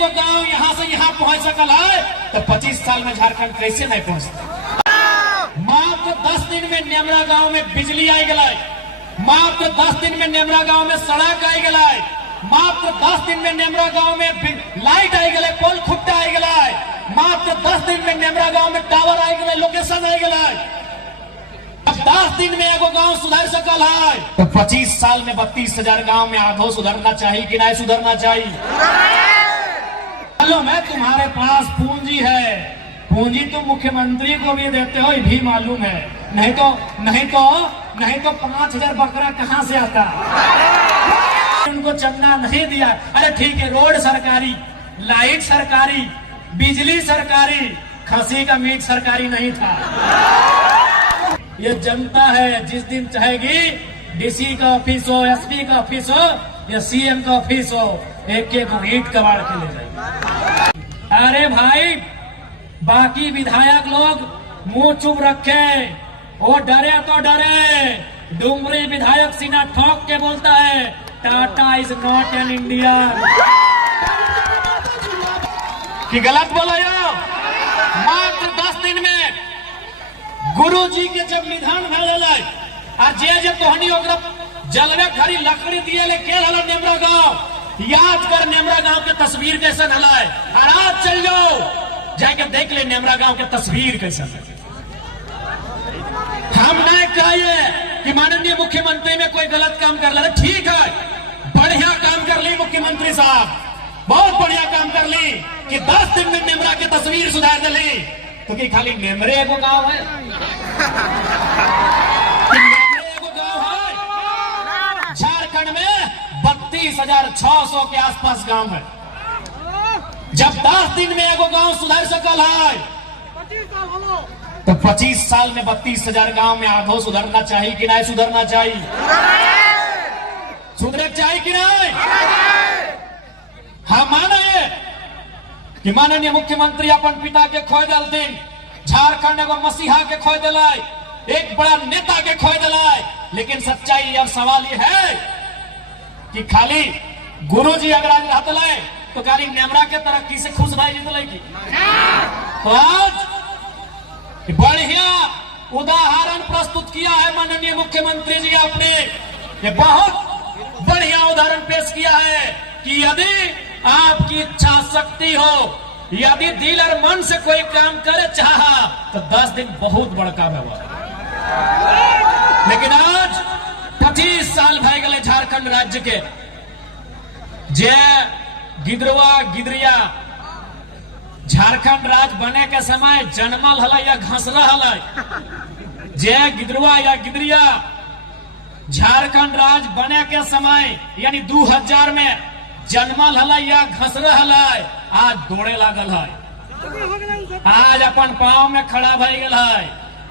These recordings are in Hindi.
एगो गांव यहाँ से यहाँ पहुंच सकल है तो 25 साल में झारखंड कैसे नहीं पहुंचता। मात्र 10 दिन में नेमरा गांव में बिजली आई गई, मात्र 10 दिन में नेमरा गांव में सड़क आई गई, मात्र 10 दिन में नेमरा गांव में लाइट आई गई, पोल खुट्टा आई गई, मात्र 10 दिन में नेमरा गांव में टावर आई गई, लोकेशन आई गई। अब 10 दिन में एगो गांव सुधर सकल है तो 25 साल में 32,000 गांव में आधो सुधरना चाहिए कि नहीं सुधरना चाहिए। चलो मैं तुम्हारे पास पूंजी है, पूंजी तुम मुख्यमंत्री को भी देते हो, ये भी मालूम है, नहीं तो 5,000 बकरा कहां से आता, उनको चंदा नहीं दिया। अरे ठीक है, रोड सरकारी, लाइट सरकारी, बिजली सरकारी, खसी का मीट सरकारी नहीं था। ये जनता है, जिस दिन चाहेगी डीसी का ऑफिस हो, एसपी का ऑफिस हो या सीएम का ऑफिस हो, एक एक ईंट कबाड़ के ले जाएगी। अरे भाई, बाकी विधायक लोग मुंह चुप रखे, वो डरे तो डरे। डुमरी विधायक सीना ठोक के बोलता है, Tata is not N India. कि गलत बोला यो? मात्र 10 दिन में गुरु जी के जब निधन भेल और जे तोहनी जलवे खरी लकड़ी दिए ले के हल नेमरा गांव, याद कर नेमरा गांव के तस्वीर कैसन हल, और आज चल जाओ जाके देख ले नेमरा गांव के तस्वीर कैसन है। हम नहीं कहिए कि माननीय मुख्यमंत्री में कोई गलत काम कर रहा है, ठीक है, बढ़िया काम कर ली मुख्यमंत्री साहब, बहुत बढ़िया काम कर ली कि 10 दिन में नेमरा की तस्वीर सुधार दिली। तो कि खाली नेमरे एगो गांव है, नेमरे एगो गांव है, झारखंड में 32,600 के आसपास गांव है। जब 10 दिन में एगो गांव सुधार सकल है तो 25 साल में 32,000 गांव में आधो सुधरना चाहिए कि नहीं सुधरना चाहिए? सुधरे चाहिए कि नहीं? हाँ, मानिए कि माननीय मुख्यमंत्री अपन पिता के खोए दिल, झारखंड एगो मसीहा के खोए दिल, एक बड़ा नेता के खोए दिल, लेकिन सच्चाई और सवाल ये है कि खाली गुरु जी अगर आज रहते तो खाली नेमरा के तरक्की से खुश भाई जीतल की। तो आज बढ़िया उदाहरण प्रस्तुत किया है माननीय मुख्यमंत्री जी, आपने ये बहुत बढ़िया उदाहरण पेश किया है कि यदि आपकी इच्छा शक्ति हो, यदि दिल और मन से कोई काम करे चाहा तो 10 दिन बहुत बड़का व्यवहार। लेकिन आज 25 साल भय गए झारखंड राज्य के, जे गिदरवा गिदरिया झारखंड राज्य बने के समय जन्मल हल या घसरा हल, जे गिदरवा या गिदरिया झारखंड राज्य बने के समय यानी 2000 में जन्मल हल या घसरा हल, आज दौड़े लागल है, आज अपन पांव में खड़ा भई गल है,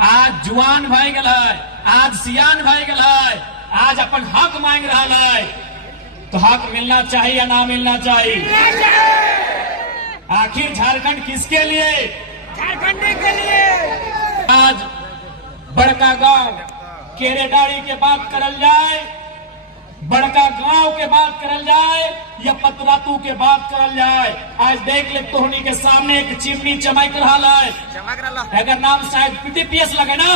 आज जुआन भई गल है, आज सियान भई गल है, आज अपन हक मांग रहा है। तो हक मिलना चाहिए या ना मिलना चाहिए? आखिर झारखंड किसके लिए? झारखंड के लिए। आज बड़का गांव केरेडाड़ी के बात करल जाए, बड़का गांव के बात करल जाए या पतरातू के बात करल जाए, आज देख ले तोहनी के सामने एक चिमनी चमक रहा है, अगर नाम शायद पीटीपीएस लगे ना,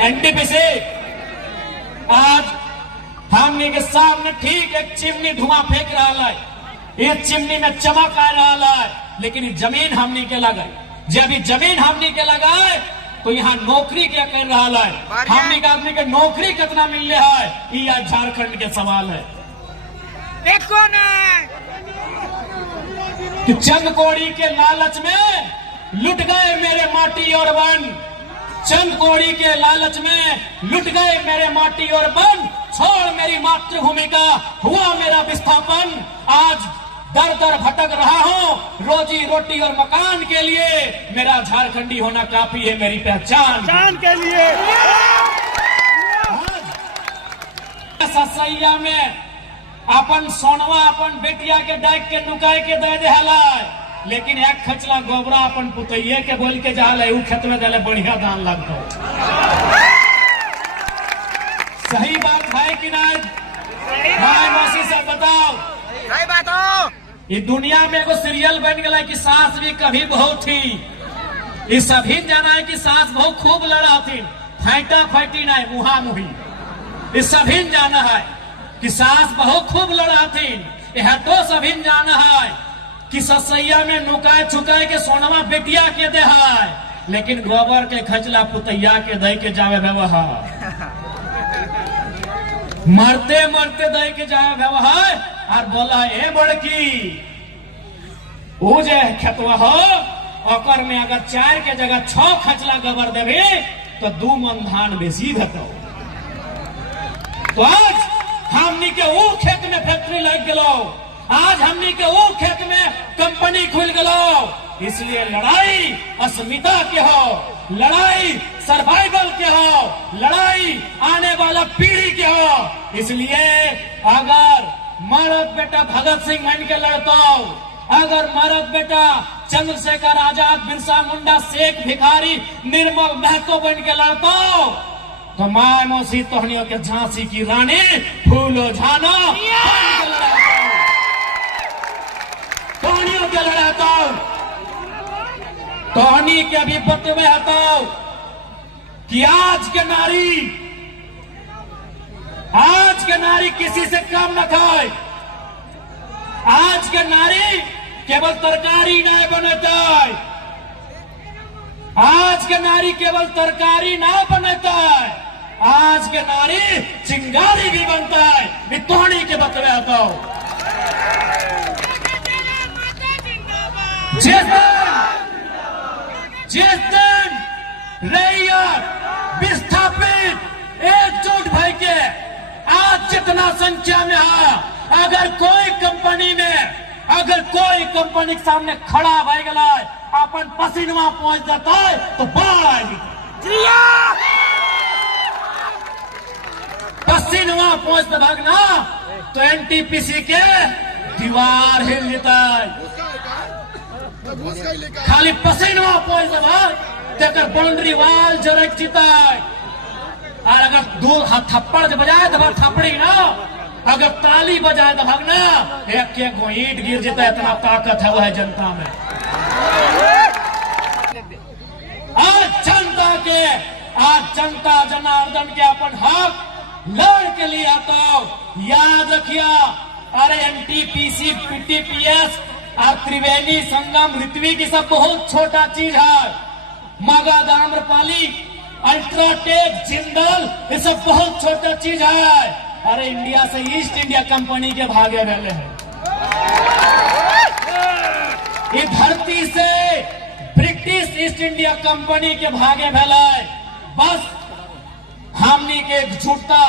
एनटीपीसी, आज हमने के सामने ठीक एक चिमनी धुआं फेंक रहा है, ये चिमनी में चमक आ रहा है, लेकिन जमीन हमने के लगा, जब जमीन हमने के लगाए तो यहाँ नौकरी क्या कर रहा है, हमने के आदमी के नौकरी कितना मिल रहा है, ये आज झारखंड के सवाल है। देखो ना कि चंद कौड़ी के लालच में लुट गए मेरे माटी और वन, चंद कौड़ी के लालच में लुट गए मेरे माटी और वन, छोड़ मेरी मातृभूमि का हुआ मेरा विस्थापन, आज दर दर भटक रहा हूँ रोजी रोटी और मकान के लिए, मेरा झारखंडी होना काफी है मेरी पहचान के लिए। ससैया में अपन सोनवा अपन बेटिया के डाक के नुकाय के दे देला, लेकिन एक खचला गोबरा अपन पुतैये के बोल के जाले उ खेत में देले बढ़िया दान लगता। सही बात है कि नहीं? भाई मौसी से बताओ, ये दुनिया में एगो सीरियल बन गया कि सास भी कभी बहू थी। ये सभी जाना है कि सास बहू खूब लड़ा थी, फाइटा फाइटी नहीं मुहा मुही। ये सभी जाना है कि सास बहू खूब लड़ा थी। यह तो सभी जाना है कि ससैया में नुकाय छुकाय के सोनवा बेटिया के दे है, लेकिन गोबर के खचला पुतैया के दे के जावे व्यवहार। मरते मरते दे के जावे व्यवहार और बोला ए बड़की वो जे खेतवा हो ओकर में अगर 4 के जगह 6 खचला गोबर देवे तो 2 मन धान बेसी भेटो। तो आज हमनी के वो खेत में फैक्ट्री लग गलो, आज हमनी के वो खेत में कंपनी खुल गलो। इसलिए लड़ाई अस्मिता के हो, लड़ाई सर्वाइवल के हो, लड़ाई आने वाला पीढ़ी के हो। इसलिए अगर मरद बेटा भगत सिंह बन के लड़ता, अगर मरद बेटा चंद्रशेखर आजाद, बिरसा मुंडा, शेख भिखारी, निर्मल महतो बन के लड़ता, तो माय मौसी तोहनियों के झांसी की रानी फूलो झाना तोहनियों के लड़ाता, तोहनी के भी बतवे हटाओ कि आज के नारी किसी से कम न खाए। आज के नारी केवल तरकारी नहीं बनता है, आज के नारी केवल तरकारी ना बनता है, आज के नारी चिंगारी भी बनता है। बितौनी के बतवे हटाओ। जिस दिन रैयत विस्थापित एकजुट भाई के आज जितना संख्या में है, अगर कोई कंपनी के सामने खड़ा भाई गला अपन पसीनवा पहुंच जाता है तो बाढ़ आएगी। पसीनवा पहुंचते भागना तो एनटीपीसी के दीवार हिल लेता है। खाली पसीनवा पहुंचते भाग तेकर बाउंड्री वाल जरक जीता है। और अगर 2 थप्पड़ बजाए तो थप्पड़ी ना, अगर ताली बजाए तो भागना एक ईंट गिर जाता है। इतना ताकत है वह जनता में। आज जनता जनार्दन के अपन हक लड़ के लिए आता। याद रखिया, अरे एनटीपीसी, पीटीपीएस और त्रिवेणी संगम, ऋत्विक की सब बहुत छोटा चीज है। मगध, आम्रपाली, अल्ट्राटेक, जिंदल, ये सब बहुत छोटा चीज है। अरे इंडिया से ईस्ट इंडिया कंपनी के भागे वाले हैं। ये धरती से ब्रिटिश ईस्ट इंडिया कंपनी के भागे वाले। बस हमनी के झूठता,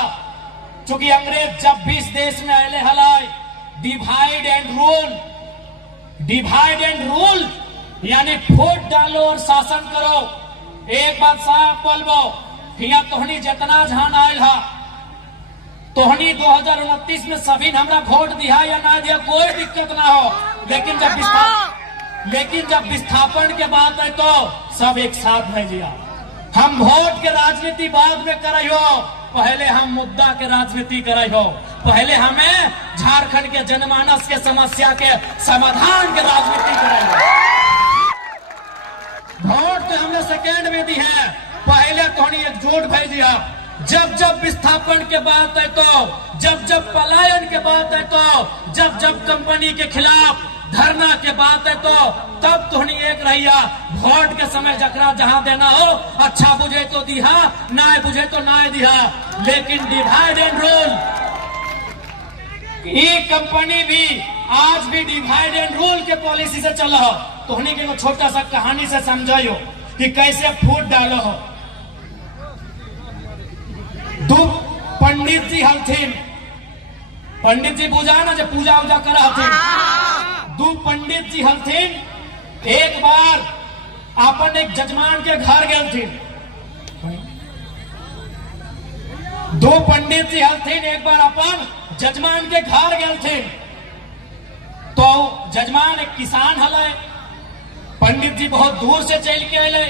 चूंकि अंग्रेज जब भी इस देश में आए हलाय, डिवाइड एंड रूल यानी फूट डालो और शासन करो। एक बात साफ बोलबो, हिया तोहनी जितना झान आयल है, तोहनी 2029 में सभी हमरा वोट दिया या ना दिया कोई दिक्कत ना हो, लेकिन जब विस्थापन के बात है तो सब एक साथ भेजिया। हम वोट के राजनीति बाद में करे हो, पहले हम मुद्दा के राजनीति करे हो। पहले हमें झारखंड के जनमानस के समस्या के समाधान के राजनीति करे हो। वोट तो हमने सेकेंड में दी है, पहले तोहनी एकजुट भेजिया। जब विस्थापन के बात है तो, जब पलायन के बात है तो, जब कंपनी के खिलाफ धरना के बात है तो, तब तोहनी एक रहिया। वोट के समय जकरा जहां देना हो, अच्छा बुझे तो दिहा, ना बुझे तो ना दिहा, लेकिन डिवाइड एंड रूल। ये कंपनी भी आज भी डिवाइड एंड रूल के पॉलिसी से चल हो। तोहनी के छोटा सा कहानी से समझाइयो कि कैसे फूट डालो हो। 2 पंडित जी हलथिन, पंडित जी बुझा ना जो पूजा उजा कर हथिन। 2 पंडित जी हलथिन, एक बार अपन एक जजमान के घर गए थे। 2 पंडित जी हलथिन, एक बार अपन जजमान के घर गए थे। तो जजमान एक किसान हल, पंडित जी बहुत दूर से चल के अले,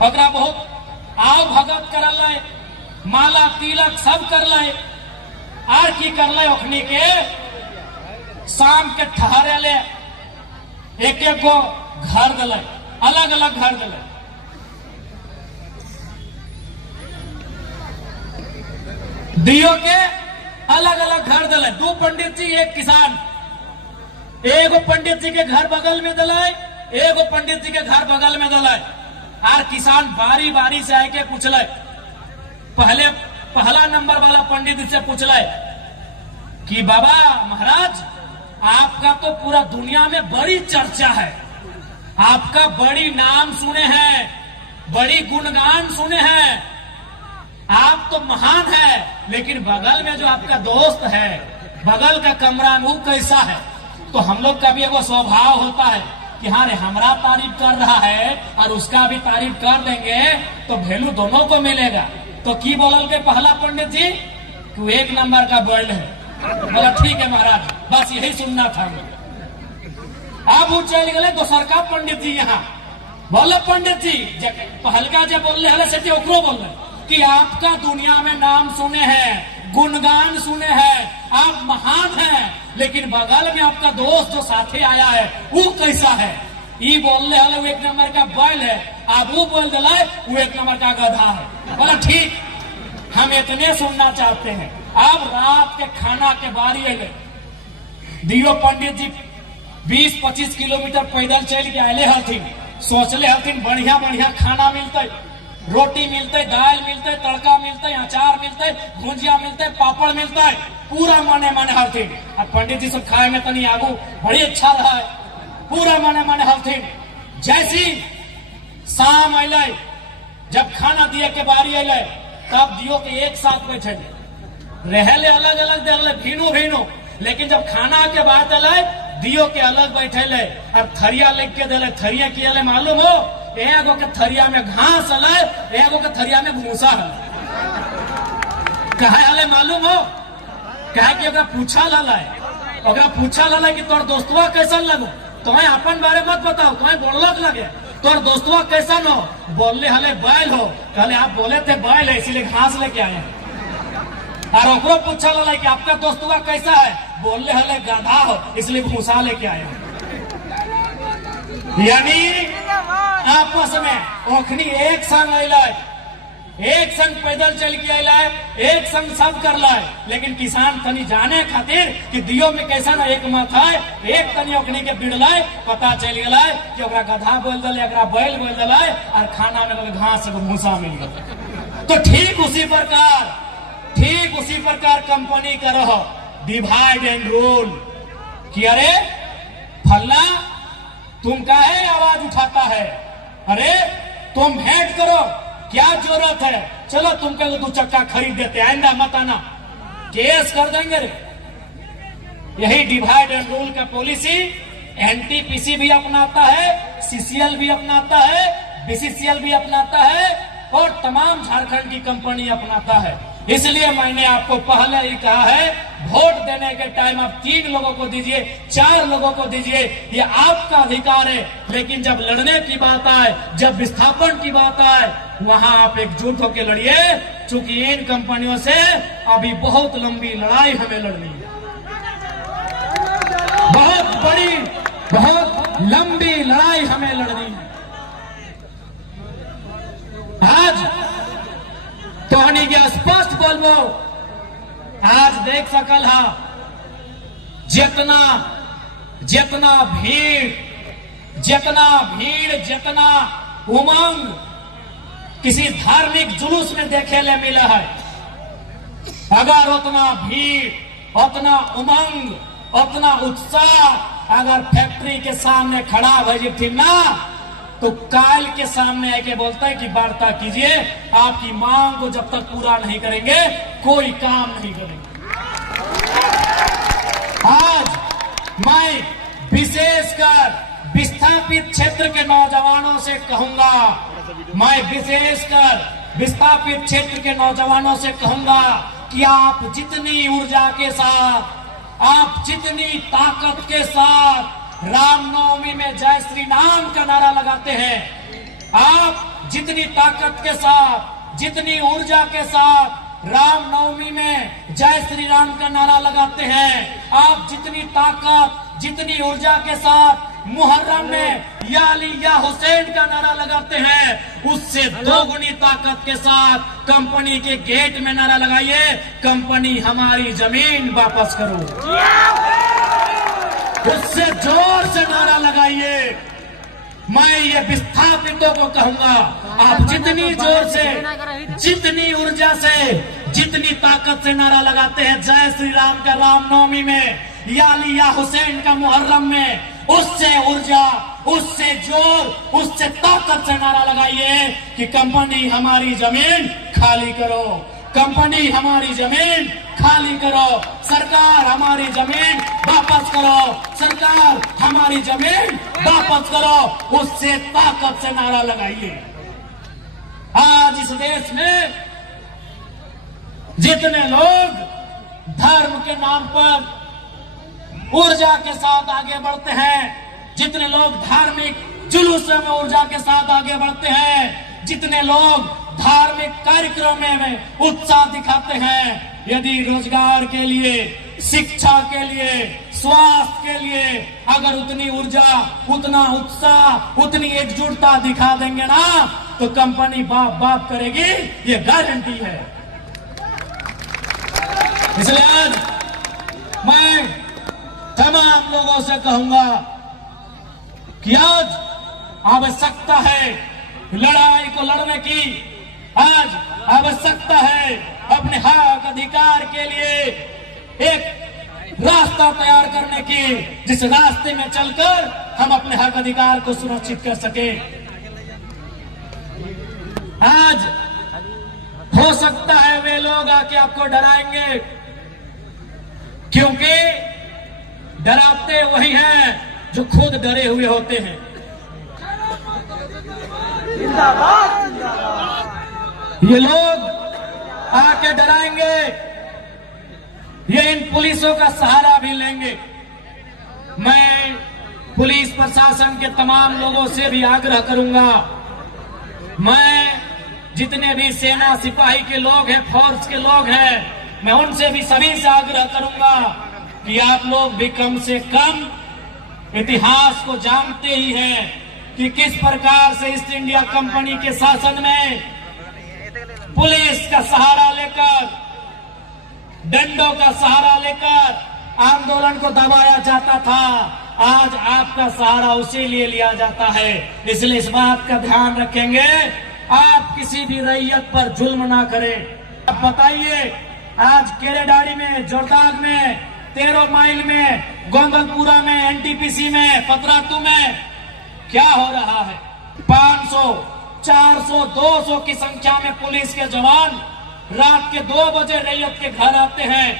ओकरा बहुत आव भगत करल, माला तिलक सब करल। आर की करल, ओखनी के शाम के ठहरे ले एक एक गो घर दिले, अलग अलग घर दिले। दियो के अलग अलग घर दिले, 2 पंडित जी 1 किसान। एगो पंडित जी के घर बगल में दिलाए, एगो पंडित जी के घर बगल में दिलाए। और किसान बारी बारी से आके पूछले, पहला नंबर वाला पंडित जी से पूछले कि बाबा महाराज, आपका तो पूरा दुनिया में बड़ी चर्चा है, आपका बड़ी नाम सुने हैं, बड़ी गुणगान सुने हैं, आप तो महान है, लेकिन बगल में जो आपका दोस्त है, बगल का कमरा में वो कैसा है? तो हम लोग का भी एगो स्वभाव होता है कि हाँ रे, हमारा तारीफ कर रहा है और उसका भी तारीफ कर देंगे तो वैल्यू दोनों को मिलेगा। तो की बोलल के पहला पंडित जी कि 1 नंबर का बर्ड है। बोला ठीक है महाराज, बस यही सुनना था। अब वो चल गए दोसर का पंडित जी यहाँ। बोले पंडित जी, पहलका जब बोल रहे से ओकरो बोल रहे कि आपका दुनिया में नाम सुने हैं, गुणगान सुने हैं, आप महान हैं, लेकिन बगल में आपका दोस्त जो साथे आया है वो कैसा है? ये बोल रहे वो 1 नंबर का बैल है, आप वो बोल दिला वो 1 नंबर का गधा है। बोला ठीक, हम इतने सुनना चाहते हैं। अब रात के खाना के बारी आए, दियो पंडित जी 20-25 किलोमीटर पैदल चल के आये हथिन। सोचले हथिन बढ़िया बढ़िया खाना मिलते, रोटी मिलते, दाल मिलते, तड़का मिलते, अचार मिलते, भुजिया मिलते, पापड़ मिलते, पूरा माने हथिन। और पंडित जी सब खाए में तनी आगू बड़ी अच्छा रहा है, पूरा माने हथिन। जैसी शाम अल, जब खाना दिए के बारी अल, तब दियो के एक साथ बैठे रहले, अलग अलग दे भीनो, लेकिन जब खाना के बात अल, दियो के अलग बैठे ले और थरिया लेके के दिले। थरिया किया मालूम हो? एगो के थरिया में घास हल, एगो के थरिया में भूसा हल। कहे हले मालूम हो? कहे कि पूछा लला कि तोर दोस्तवा कैसा लगो, तुम्हें अपन बारे मत बताओ, तुम्हें बोलक लगे, तोर दोस्तवा कैसा न हो? बोलले हले बैल हो। कहले आप बोले थे बैल है इसीलिए घास लेके आए। और ओकरो पूछा लला कि आपका दोस्तवा कैसा है? बोलले हले गधा हो इसलिए भूसा लेके आया। यानी आपस में ओखनी एक संग अल, एक संग पैदल चल के अल, एक संग सब कर लाए। लेकिन किसान तनी जाने खातिर कि दियो में कैसा ना एक मत है, एक तनी ओखनी के बिड़लाय, पता चल गया कि ओकरा गधा बोल दिले, एकरा बैल बोल दिले और खाना में घास भूसा मिल गया। तो ठीक उसी प्रकार कंपनी का रहो डिवाइड एंड रूल कि अरे फल्ला तुम काहे आवाज उठाता है, अरे तुम भेंट करो, क्या जरूरत है, चलो तुमको 2 चक्का खरीद देते, आइंदा मत आना, केस कर देंगे रे। यही डिवाइड एंड रूल का पॉलिसी एनटीपीसी भी अपनाता है, सीसीएल भी अपनाता है, बीसीसीएल भी अपनाता है और तमाम झारखंड की कंपनी अपनाता है। इसलिए मैंने आपको पहले ही कहा है, वोट देने के टाइम आप 3 लोगों को दीजिए, 4 लोगों को दीजिए, ये आपका अधिकार है। लेकिन जब लड़ने की बात आए, जब विस्थापन की बात आए, वहां आप एकजुट होकर लड़िए, चूंकि इन कंपनियों से अभी बहुत लंबी लड़ाई हमें लड़नी है, बहुत बड़ी, बहुत लंबी लड़ाई हमें लड़नी है। आज तो हनी के स्पष्ट बोलबो, आज देख सकल हा जितना भीड़, जितना उमंग किसी धार्मिक जुलूस में देखे ले मिला है, अगर उतना भीड़, उतना उमंग, उतना उत्साह अगर फैक्ट्री के सामने खड़ा भई ना, तो काल के सामने आके बोलता है कि वार्ता कीजिए, आपकी मांग को जब तक पूरा नहीं करेंगे कोई काम नहीं करेंगे। आज मैं विशेषकर विस्थापित क्षेत्र के नौजवानों से कहूंगा, मैं विशेषकर विस्थापित क्षेत्र के नौजवानों से कहूंगा कि आप जितनी ऊर्जा के साथ, आप जितनी ताकत के साथ रामनवमी में जय श्री राम का नारा लगाते हैं, आप जितनी ताकत के साथ, जितनी ऊर्जा के साथ रामनवमी में जय श्री राम का नारा लगाते हैं। आप जितनी ताकत, जितनी ऊर्जा के साथ मुहर्रम में या अली या हुसैन का नारा लगाते हैं, उससे दोगुनी ताकत के साथ कंपनी के गेट में नारा लगाइए, कंपनी हमारी जमीन वापस करो। उससे जोर से नारा लगाइए। मैं ये विस्थापितों को कहूंगा, आप जितनी जोर से, जितनी ऊर्जा से, जितनी ताकत से नारा लगाते हैं जय श्री राम का रामनवमी में या अली या हुसैन का मुहर्रम में, उससे ऊर्जा, उससे जोर, उससे ताकत से नारा लगाइए कि कंपनी हमारी जमीन खाली करो, कंपनी हमारी जमीन खाली करो, सरकार हमारी जमीन वापस करो, सरकार हमारी जमीन वापस करो। उससे ताकत से नारा लगाइए। आज इस देश में जितने लोग धर्म के नाम पर ऊर्जा के साथ आगे बढ़ते हैं, जितने लोग धार्मिक जुलूस में ऊर्जा के साथ आगे बढ़ते हैं, जितने लोग धार्मिक कार्यक्रमों में उत्साह दिखाते हैं, यदि रोजगार के लिए, शिक्षा के लिए, स्वास्थ्य के लिए अगर उतनी ऊर्जा, उतना उत्साह, उतनी एकजुटता दिखा देंगे ना, तो कंपनी बाप बाप करेगी, ये गारंटी है। इसलिए आज मैं तमाम लोगों से कहूंगा कि आज आवश्यकता है लड़ाई को लड़ने की, आज आवश्यकता है अपने हक अधिकार के लिए एक रास्ता तैयार करने की, जिस रास्ते में चलकर हम अपने हक अधिकार को सुरक्षित कर सके। आज हो सकता है वे लोग आके आपको डराएंगे, क्योंकि डराते वही हैं जो खुद डरे हुए होते हैं। ये लोग आके डराएंगे, ये इन पुलिसों का सहारा भी लेंगे। मैं पुलिस प्रशासन के तमाम लोगों से भी आग्रह करूंगा, मैं जितने भी सेना सिपाही के लोग हैं, फौज के लोग हैं, मैं उनसे भी सभी से आग्रह करूंगा कि आप लोग भी कम से कम इतिहास को जानते ही हैं कि किस प्रकार से ईस्ट इंडिया कंपनी के शासन में पुलिस का सहारा लेकर, डंडों का सहारा लेकर आंदोलन को दबाया जाता था। आज आपका सहारा उसी लिए लिया जाता है। इसलिए इस बात का ध्यान रखेंगे, आप किसी भी रैयत पर जुल्म ना करें। अब बताइए, आज केरेडाड़ी में, जोरदाग में, 13 माइल में, गोंदलपुरा में, एनटीपीसी में, पतरातू में क्या हो रहा है? 500, 400, 200 की संख्या में पुलिस के जवान रात के 2 बजे रैयत के घर आते हैं,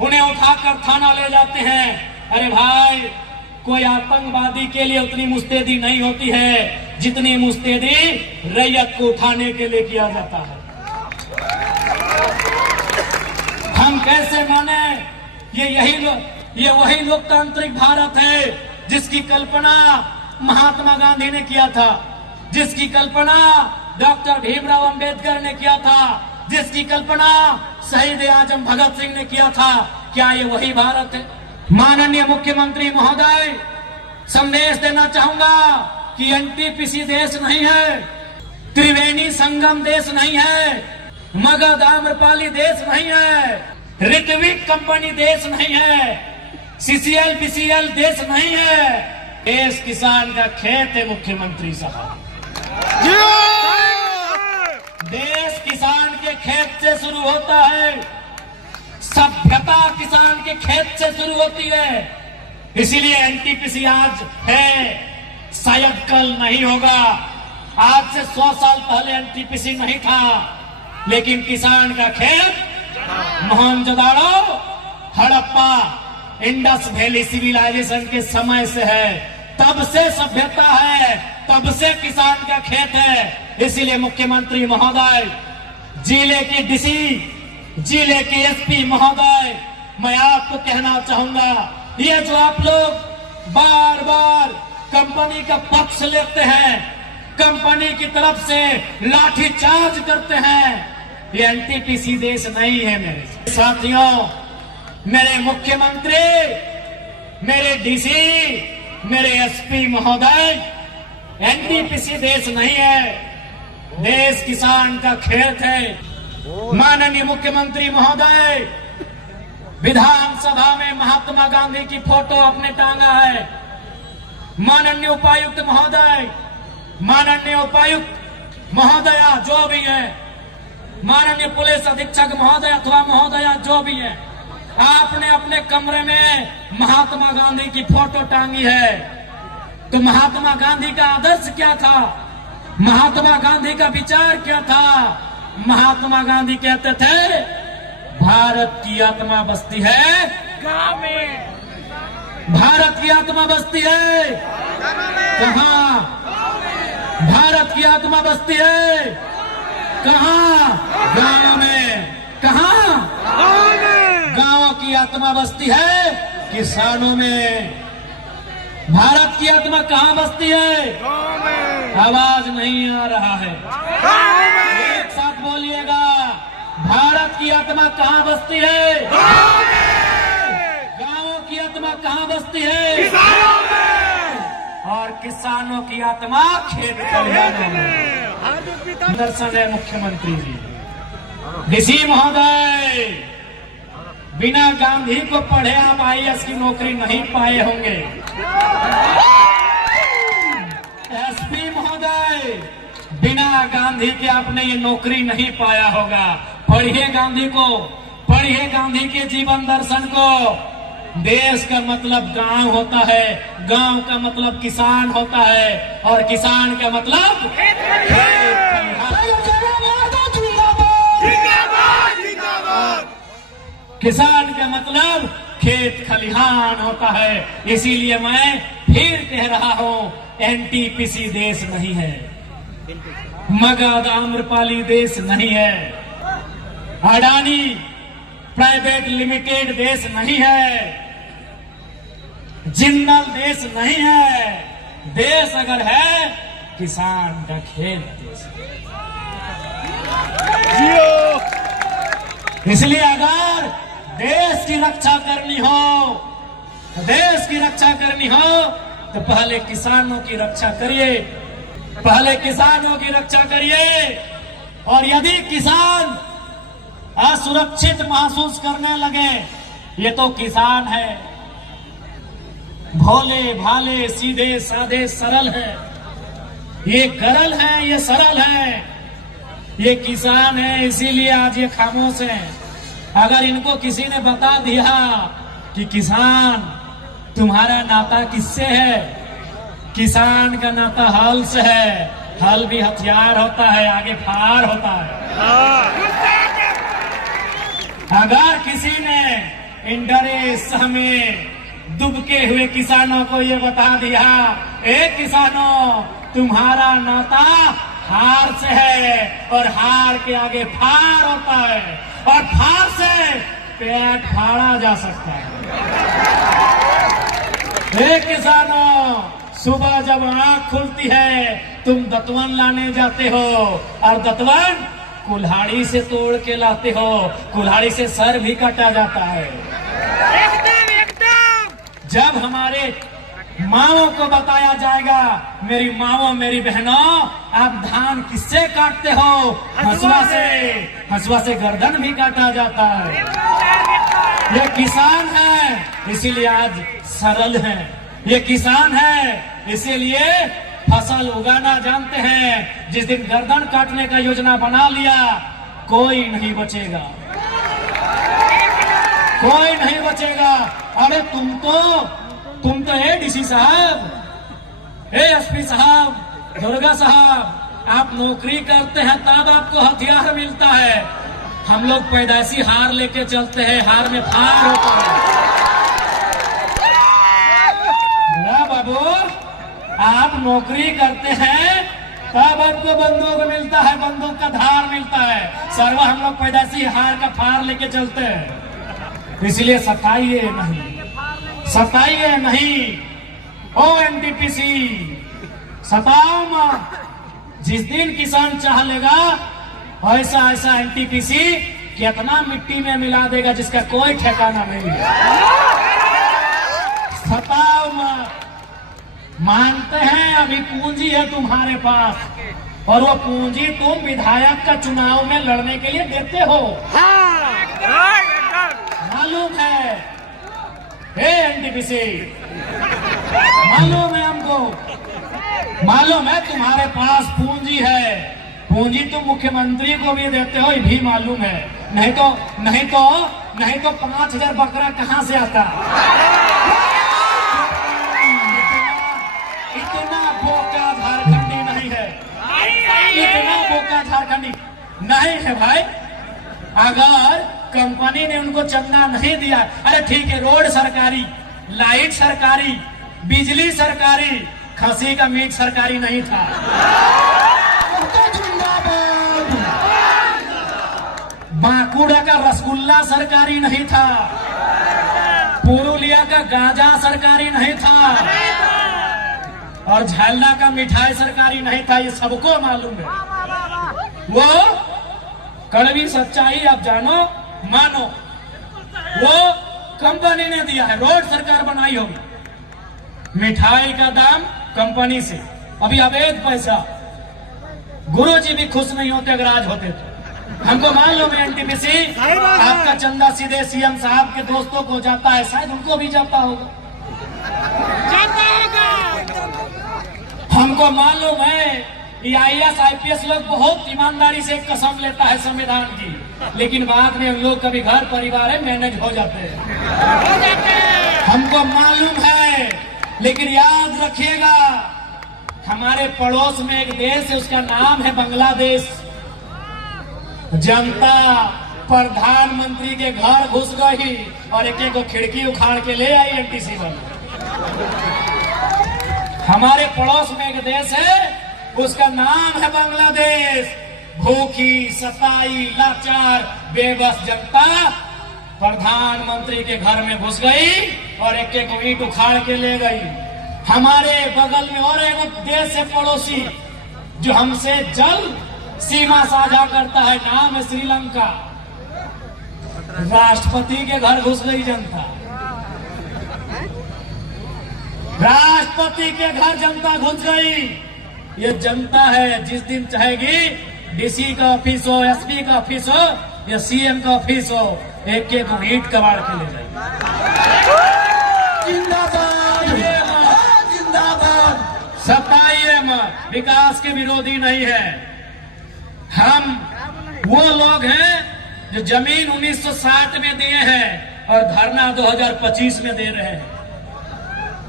उन्हें उठाकर थाना ले जाते हैं। अरे भाई, कोई आतंकवादी के लिए उतनी मुस्तैदी नहीं होती है जितनी मुस्तैदी रैयत को उठाने के लिए किया जाता है। हम कैसे माने? ये वही लोकतांत्रिक भारत है जिसकी कल्पना महात्मा गांधी ने किया था, जिसकी कल्पना डॉक्टर भीमराव अंबेडकर ने किया था, जिसकी कल्पना शहीद आजम भगत सिंह ने किया था। क्या ये वही भारत है? माननीय मुख्यमंत्री महोदय, संदेश देना चाहूंगा कि एनटीपीसी देश नहीं है, त्रिवेणी संगम देश नहीं है, मगध आम्रपाली देश नहीं है, ऋत्विक कंपनी देश नहीं है, सीसीएल बीसीएल देश नहीं है। देश किसान का खेत है मुख्यमंत्री साहब। देश किसान के खेत से शुरू होता है, सभ्यता किसान के खेत से शुरू होती है। इसीलिए एनटीपीसी आज है, शायद कल नहीं होगा। आज से 100 साल पहले एनटीपीसी नहीं था, लेकिन किसान का खेत Mohenjodaro, Harappa, Indus valley civilisation के समय से है। तब से सभ्यता है, तब से किसान का खेत है। इसीलिए मुख्यमंत्री महोदय, जिले की डीसी, जिले के एसपी महोदय, मैं आपको कहना चाहूंगा, ये जो आप लोग बार बार कंपनी का पक्ष लेते हैं, कंपनी की तरफ से लाठीचार्ज करते हैं, ये एनटीपीसी देश नहीं है मेरे साथियों। मेरे मुख्यमंत्री, मेरे डीसी, मेरे एसपी महोदय, एनटीपीसी देश नहीं है, देश किसान का खेत है। माननीय मुख्यमंत्री महोदय विधानसभा में महात्मा गांधी की फोटो अपने टांगा है। माननीय उपायुक्त महोदय, माननीय उपायुक्त महोदया जो भी है, माननीय पुलिस अधीक्षक महोदय अथवा महोदया जो भी है, आपने अपने कमरे में महात्मा गांधी की फोटो टांगी है। तो महात्मा गांधी का आदर्श क्या था? महात्मा गांधी का विचार क्या था? महात्मा गांधी कहते थे भारत की आत्मा बसती है गाँव में, भारत की आत्मा बसती है कहाँ? भारत की आत्मा बसती है कहाँ? गाँव में। कहाँ? गाँव की आत्मा बसती है किसानों में। भारत की आत्मा कहाँ बसती है? आवाज नहीं आ रहा है, एक साथ बोलिएगा। भारत की आत्मा कहाँ बसती है? गाँवों की आत्मा कहाँ बसती है? और किसानों की आत्मा खेत खलिहानों में। दर्शन है मुख्यमंत्री जी, डीसी महोदय, बिना गांधी को पढ़े आप आईएएस की नौकरी नहीं पाए होंगे। एसपी महोदय, बिना गांधी के आपने ये नौकरी नहीं पाया होगा। पढ़िए गांधी को, पढ़िए गांधी के जीवन दर्शन को। देश का मतलब गांव होता है, गांव का मतलब किसान होता है, और किसान का मतलब किसान का मतलब खेत खलिहान होता है। इसीलिए मैं फिर कह रहा हूं, एनटीपीसी देश नहीं है, मगध आम्रपाली देश नहीं है, अडानी प्राइवेट लिमिटेड देश नहीं है, जिंदल देश नहीं है। देश अगर है किसान का खेत देश है। इसलिए अगर देश की रक्षा करनी हो, देश की रक्षा करनी हो तो पहले किसानों की रक्षा करिए, पहले किसानों की रक्षा करिए। और यदि किसान असुरक्षित महसूस करने लगे, ये तो किसान है, भोले भाले सीधे साधे सरल है, ये गरल है, ये सरल है, ये किसान है, इसीलिए आज ये खामोश है। अगर इनको किसी ने बता दिया कि किसान तुम्हारा नाता किससे है, किसान का नाता हल से है, हल भी हथियार होता है, आगे फार होता है। अगर किसी ने इन डरे सहमे दुबके हुए किसानों को ये बता दिया, ए किसानों तुम्हारा नाता हार से है, और हार के आगे फार होता है, और फार से पेट फाड़ा जा सकता है। ए किसानों, सुबह जब आंख खुलती है तुम दतवन लाने जाते हो, और दतवन कुल्हाड़ी से तोड़ के लाते हो, कुल्हाड़ी से सर भी काटा जाता है। जब हमारे माओं को बताया जाएगा, मेरी माओं मेरी बहनों आप धान किससे काटते हो, हंसुआ से, हंसुआ से गर्दन भी काटा जाता है। ये किसान है इसीलिए आज सरल है, ये किसान है इसीलिए फसल उगाना जानते हैं। जिस दिन गर्दन काटने का योजना बना लिया, कोई नहीं बचेगा, कोई नहीं बचेगा। अरे तुम तो एडीसी साहब, एएसपी साहब, दुर्गा साहब, आप नौकरी करते हैं तब आपको हथियार मिलता है। हम लोग पैदाइशी हार लेके चलते हैं, हार में फार होता है। ना बाबू, आप नौकरी करते हैं तब आपको बंदूक मिलता है, बंदूक का धार मिलता है। सर्वा हम लोग पैदाइशी हार का फार लेके चलते हैं। इसलिए सताइए नहीं, सताइए नहीं, ओ एनटीपीसी सताओ मत। जिस दिन किसान चाह लेगा ऐसा ऐसा एनटीपीसी कितना मिट्टी में मिला देगा जिसका कोई ठिकाना नहीं है। सताओ मत, मानते हैं अभी पूंजी है तुम्हारे पास और वो पूंजी तुम विधायक का चुनाव में लड़ने के लिए देते हो, मालूम है। हे एनटीपीसी, मालूम है हमको, मालूम है तुम्हारे पास पूंजी है, पूंजी तुम मुख्यमंत्री को भी देते हो, ये भी मालूम है। नहीं तो 5,000 बकरा कहां से आता। इतना बोका झारखंडी नहीं है, इतना बोका झारखंडी नहीं है भाई। अगर कंपनी ने उनको चंदा नहीं दिया, अरे ठीक है, रोड सरकारी, लाइट सरकारी, बिजली सरकारी, खसी का मीट सरकारी नहीं था। बांकुड़ा का रसगुल्ला सरकारी नहीं था, पुरुलिया का गाजा सरकारी नहीं था, और झालना का मिठाई सरकारी नहीं था, ये सबको मालूम है। वो कड़वी सच्चाई आप जानो मानो, वो कंपनी ने दिया है, रोड सरकार बनाई होगी, मिठाई का दाम कंपनी से, अभी अवैध पैसा। गुरुजी भी खुश नहीं होते अगर आज होते तो। हमको मालूम है एनटीपीसी, आपका चंदा सीधे सीएम साहब के दोस्तों को जाता है, शायद उनको भी जाता होगा। हमको मालूम है ये IAS IPS लोग बहुत ईमानदारी से कसम लेता है संविधान की, लेकिन बाद में हम लोग कभी घर परिवार है मैनेज हो जाते हैं, हमको मालूम है। लेकिन याद रखिएगा, हमारे पड़ोस में एक देश है, उसका नाम है बांग्लादेश। जनता प्रधानमंत्री के घर घुस गई और एक एक खिड़की उखाड़ के ले आई एनटीसी वाले। हमारे पड़ोस में एक देश है, उसका नाम है बांग्लादेश। भूखी, सताई, लाचार, बेबस जनता प्रधानमंत्री के घर में घुस गई और एक एक ईंट उखाड़ के ले गई। हमारे बगल में और एक देश है पड़ोसी जो हमसे जल सीमा साझा करता है, नाम है श्रीलंका। राष्ट्रपति के घर घुस गई जनता, राष्ट्रपति के घर जनता घुस गई। ये जनता है, जिस दिन चाहेगी डीसी का ऑफिस हो, एसपी का ऑफिस हो या सीएम का ऑफिस हो, एक एक ईंट कबाड़ के ले जाएगी। जिंदाबाद, जिंदाबाद, सताइए मत, विकास के विरोधी नहीं है। हम वो लोग हैं जो जमीन 1960 में दिए हैं और धरना 2025 में दे रहे हैं।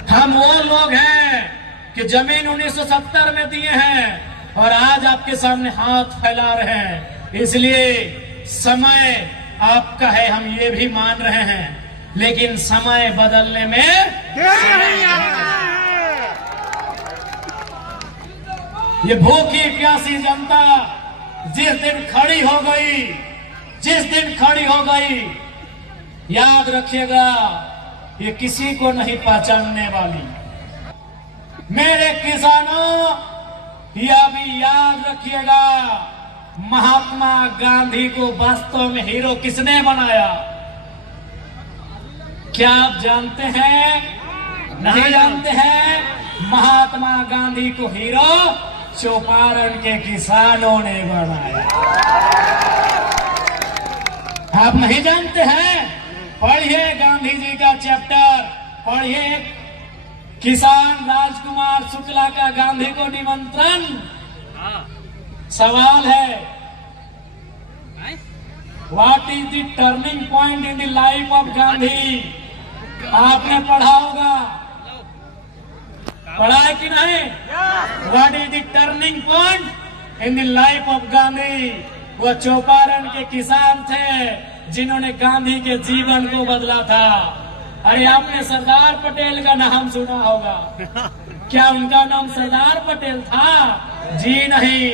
हम वो लोग हैं कि जमीन 1970 में दिए हैं और आज आपके सामने हाथ फैला रहे हैं। इसलिए समय आपका है, हम ये भी मान रहे हैं, लेकिन समय बदलने में ये भूखी प्यासी जनता जिस दिन खड़ी हो गई, जिस दिन खड़ी हो गई, याद रखिएगा ये किसी को नहीं पहचानने वाली। मेरे किसानों, यह भी याद रखिएगा, महात्मा गांधी को वास्तव में हीरो किसने बनाया? क्या आप जानते हैं? नहीं जानते हैं? महात्मा गांधी को हीरो चौपारण के किसानों ने बनाया। आप नहीं जानते हैं? पढ़िए गांधी जी का चैप्टर, पढ़िए किसान राजकुमार शुक्ला का गांधी को निमंत्रण। सवाल है, what is the turning point in the life of Gandhi? आपने पढ़ा होगा, पढ़ा है कि नहीं? What is the turning point in the life of Gandhi? वो चौपारण के किसान थे जिन्होंने गांधी के जीवन को बदला था। अरे आपने सरदार पटेल का नाम सुना होगा, क्या उनका नाम सरदार पटेल था? जी नहीं,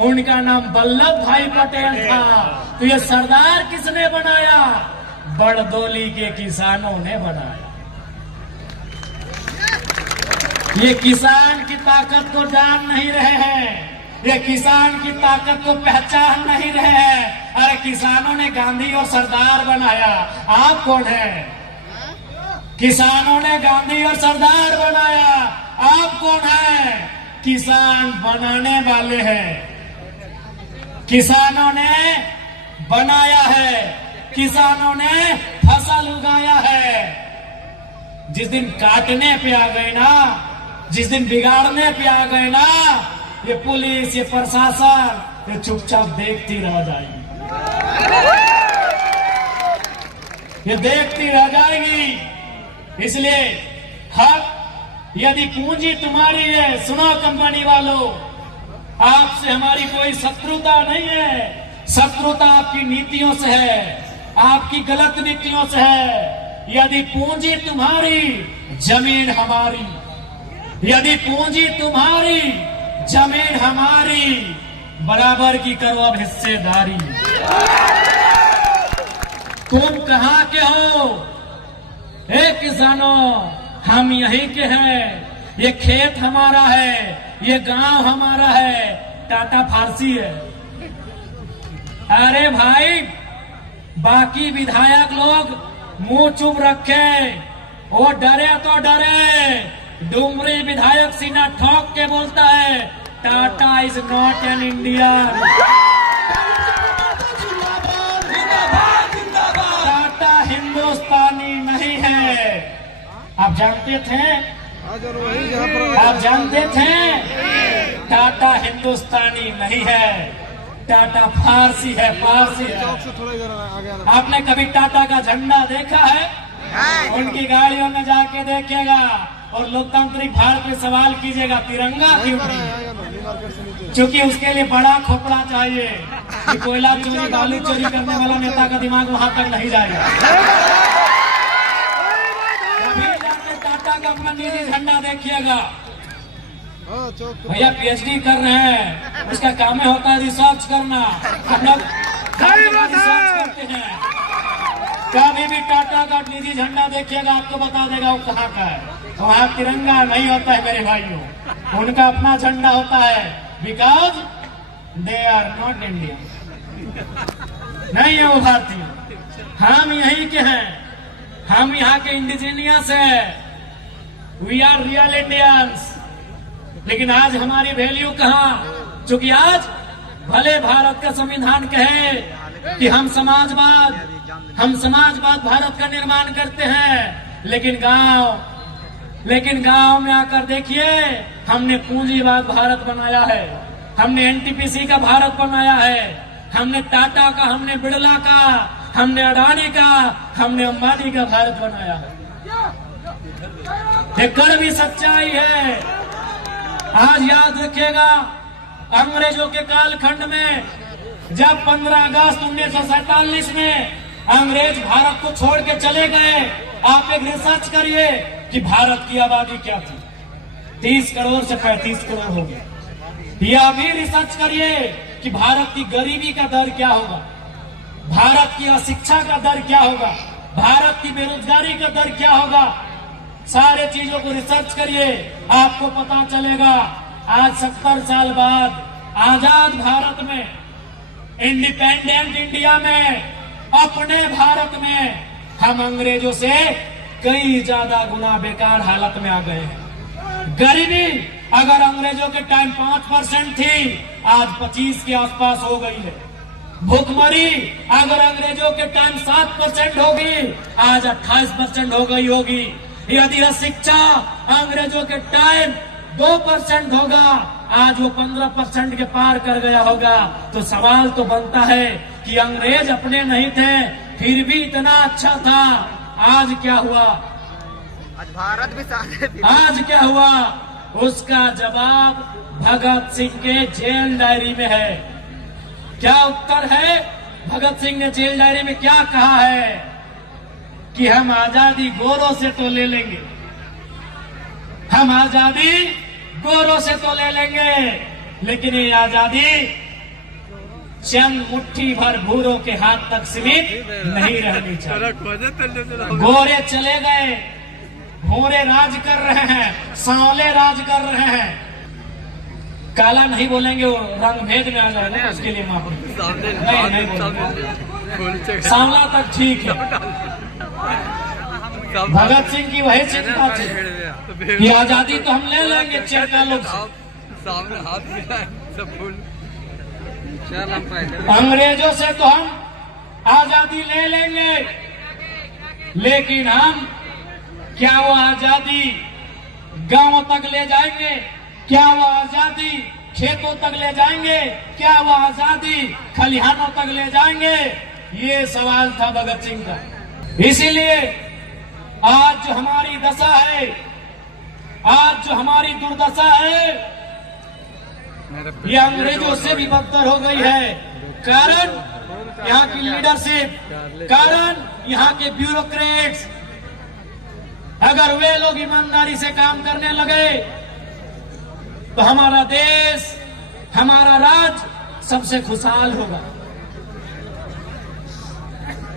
उनका नाम वल्लभ भाई पटेल था। तो ये सरदार किसने बनाया? बड़दोली के किसानों ने बनाया। ये किसान की ताकत को जान नहीं रहे हैं, ये किसान की ताकत को पहचान नहीं रहे हैं। अरे किसानों ने गांधी और सरदार बनाया, आप कौन है? किसानों ने गांधी और सरदार बनाया, आप कौन है? किसान बनाने वाले हैं। किसानों ने बनाया है, किसानों ने फसल उगाया है। जिस दिन काटने पे आ गए ना, जिस दिन बिगाड़ने पे आ गए ना, ये पुलिस, ये प्रशासन, ये चुपचाप देखती रह जाएगी, ये देखती रह जाएगी। इसलिए हक, यदि पूंजी तुम्हारी है, सुनो कंपनी वालों, आपसे हमारी कोई शत्रुता नहीं है। शत्रुता आपकी नीतियों से है, आपकी गलत नीतियों से है। यदि पूंजी तुम्हारी, जमीन हमारी। यदि पूंजी तुम्हारी, जमीन हमारी, बराबर की करो अब हिस्सेदारी। तुम कहां के हो? ए किसानों, हम यहीं के हैं। ये खेत हमारा है, ये गांव हमारा है। टाटा फारसी है। अरे भाई, बाकी विधायक लोग मुंह चुप रखे, वो डरे तो डरे। डुमरी विधायक सीना ठोक के बोलता है, Tata is not an Indian. Tata हिंदुस्तानी नहीं है। आप जानते थे? आप जानते थे? टाटा हिंदुस्तानी नहीं है, टाटा फारसी है, फारसी है। आपने कभी टाटा का झंडा देखा है? उनकी गाड़ियों में जाके देखिएगा और लोकतांत्रिक भारत में सवाल कीजिएगा, तिरंगा क्यों नहीं? क्योंकि उसके लिए बड़ा खोपड़ा चाहिए कि कोयला चोरी, बालू चोरी करने वाला नेता का दिमाग वहां तक नहीं जाएगा। कभी जाके टाटा का अपना निजी झंडा देखिएगा। भैया पीएचडी कर रहे हैं, उसका काम है होता है रिसर्च करना। हम लोग रिसर्च करते हैं। कभी भी टाटा का निजी झंडा देखिएगा, आपको बता देगा वो कहाँ का है। वहाँ तिरंगा नहीं होता है मेरे भाइयों, उनका अपना झंडा होता है। Because they are not Indian, नहीं है वो भारतीय। हम यहीं के हैं, हम यहाँ के इंडिजीनियस है। We are real Indians. लेकिन आज हमारी वैल्यू कहाँ? क्योंकि आज भले भारत का संविधान कहे कि हम समाजवाद भारत का निर्माण करते हैं, लेकिन गांव में आकर देखिए, हमने पूंजीवाद भारत बनाया है, हमने एनटीपीसी का भारत बनाया है, हमने टाटा का, हमने बिड़ला का, हमने अडानी का, हमने अंबानी का भारत बनाया है। ये कड़वी सच्चाई है। आज याद रखिएगा, अंग्रेजों के कालखंड में जब 15 अगस्त 1947 में अंग्रेज भारत को छोड़ के चले गए, आप एक रिसर्च करिए कि भारत की आबादी क्या थी। 30 करोड़ से 35 करोड़ हो गई। या भी रिसर्च करिए कि भारत की गरीबी का दर क्या होगा, भारत की अशिक्षा का दर क्या होगा, भारत की बेरोजगारी का दर क्या होगा। सारे चीजों को रिसर्च करिए, आपको पता चलेगा। आज 70 साल बाद आजाद भारत में, इंडिपेंडेंट इंडिया में, अपने भारत में हम अंग्रेजों से कई ज्यादा गुना बेकार हालत में आ गए हैं। गरीबी अगर अंग्रेजों के टाइम 5% थी, आज 25 के आसपास हो गई है। भूखमरी अगर अंग्रेजों के टाइम 7% होगी, आज 28% हो गई होगी। यदि शिक्षा अंग्रेजों के टाइम 2% होगा, आज वो 15% के पार कर गया होगा। तो सवाल तो बनता है कि अंग्रेज अपने नहीं थे, फिर भी इतना अच्छा था, आज क्या हुआ? आज भारत भी साथ है। आज क्या हुआ? उसका जवाब भगत सिंह के जेल डायरी में है। क्या उत्तर है? भगत सिंह ने जेल डायरी में क्या कहा है कि हम आजादी गोरों से तो ले लेंगे, हम आजादी गोरों से तो ले लेंगे, लेकिन ये आजादी चंद मुट्ठी भर भूरों के हाथ तक सीमित नहीं रहनी चाहिए। गोरे चले गए, भूरे राज कर रहे हैं, सांवले राज कर रहे हैं। काला नहीं बोलेंगे, वो रंग भेद में आ जाएगा, उसके लिए माफी नहीं बोलेंगे। सांवला तक ठीक है। भगत सिंह की वही चिंता थी कि आजादी तो हम ले लेंगे चरका लोग से, सामने हाथ मिलाए सब फूल। अंग्रेजों से तो हम आजादी ले लेंगे, लेकिन हम क्या वो आजादी गांवों तक ले जाएंगे? क्या वो आजादी खेतों तक ले जाएंगे? क्या वो आजादी खलिहानों तक ले जाएंगे? ये सवाल था भगत सिंह का। इसीलिए आज जो हमारी दशा है, आज जो हमारी दुर्दशा है, ये अंग्रेजों से भी बदतर हो गई है। कारण यहाँ की लीडरशिप, कारण यहाँ के ब्यूरोक्रेट्स। अगर वे लोग ईमानदारी से काम करने लगे तो हमारा देश, हमारा राज्य सबसे खुशहाल होगा।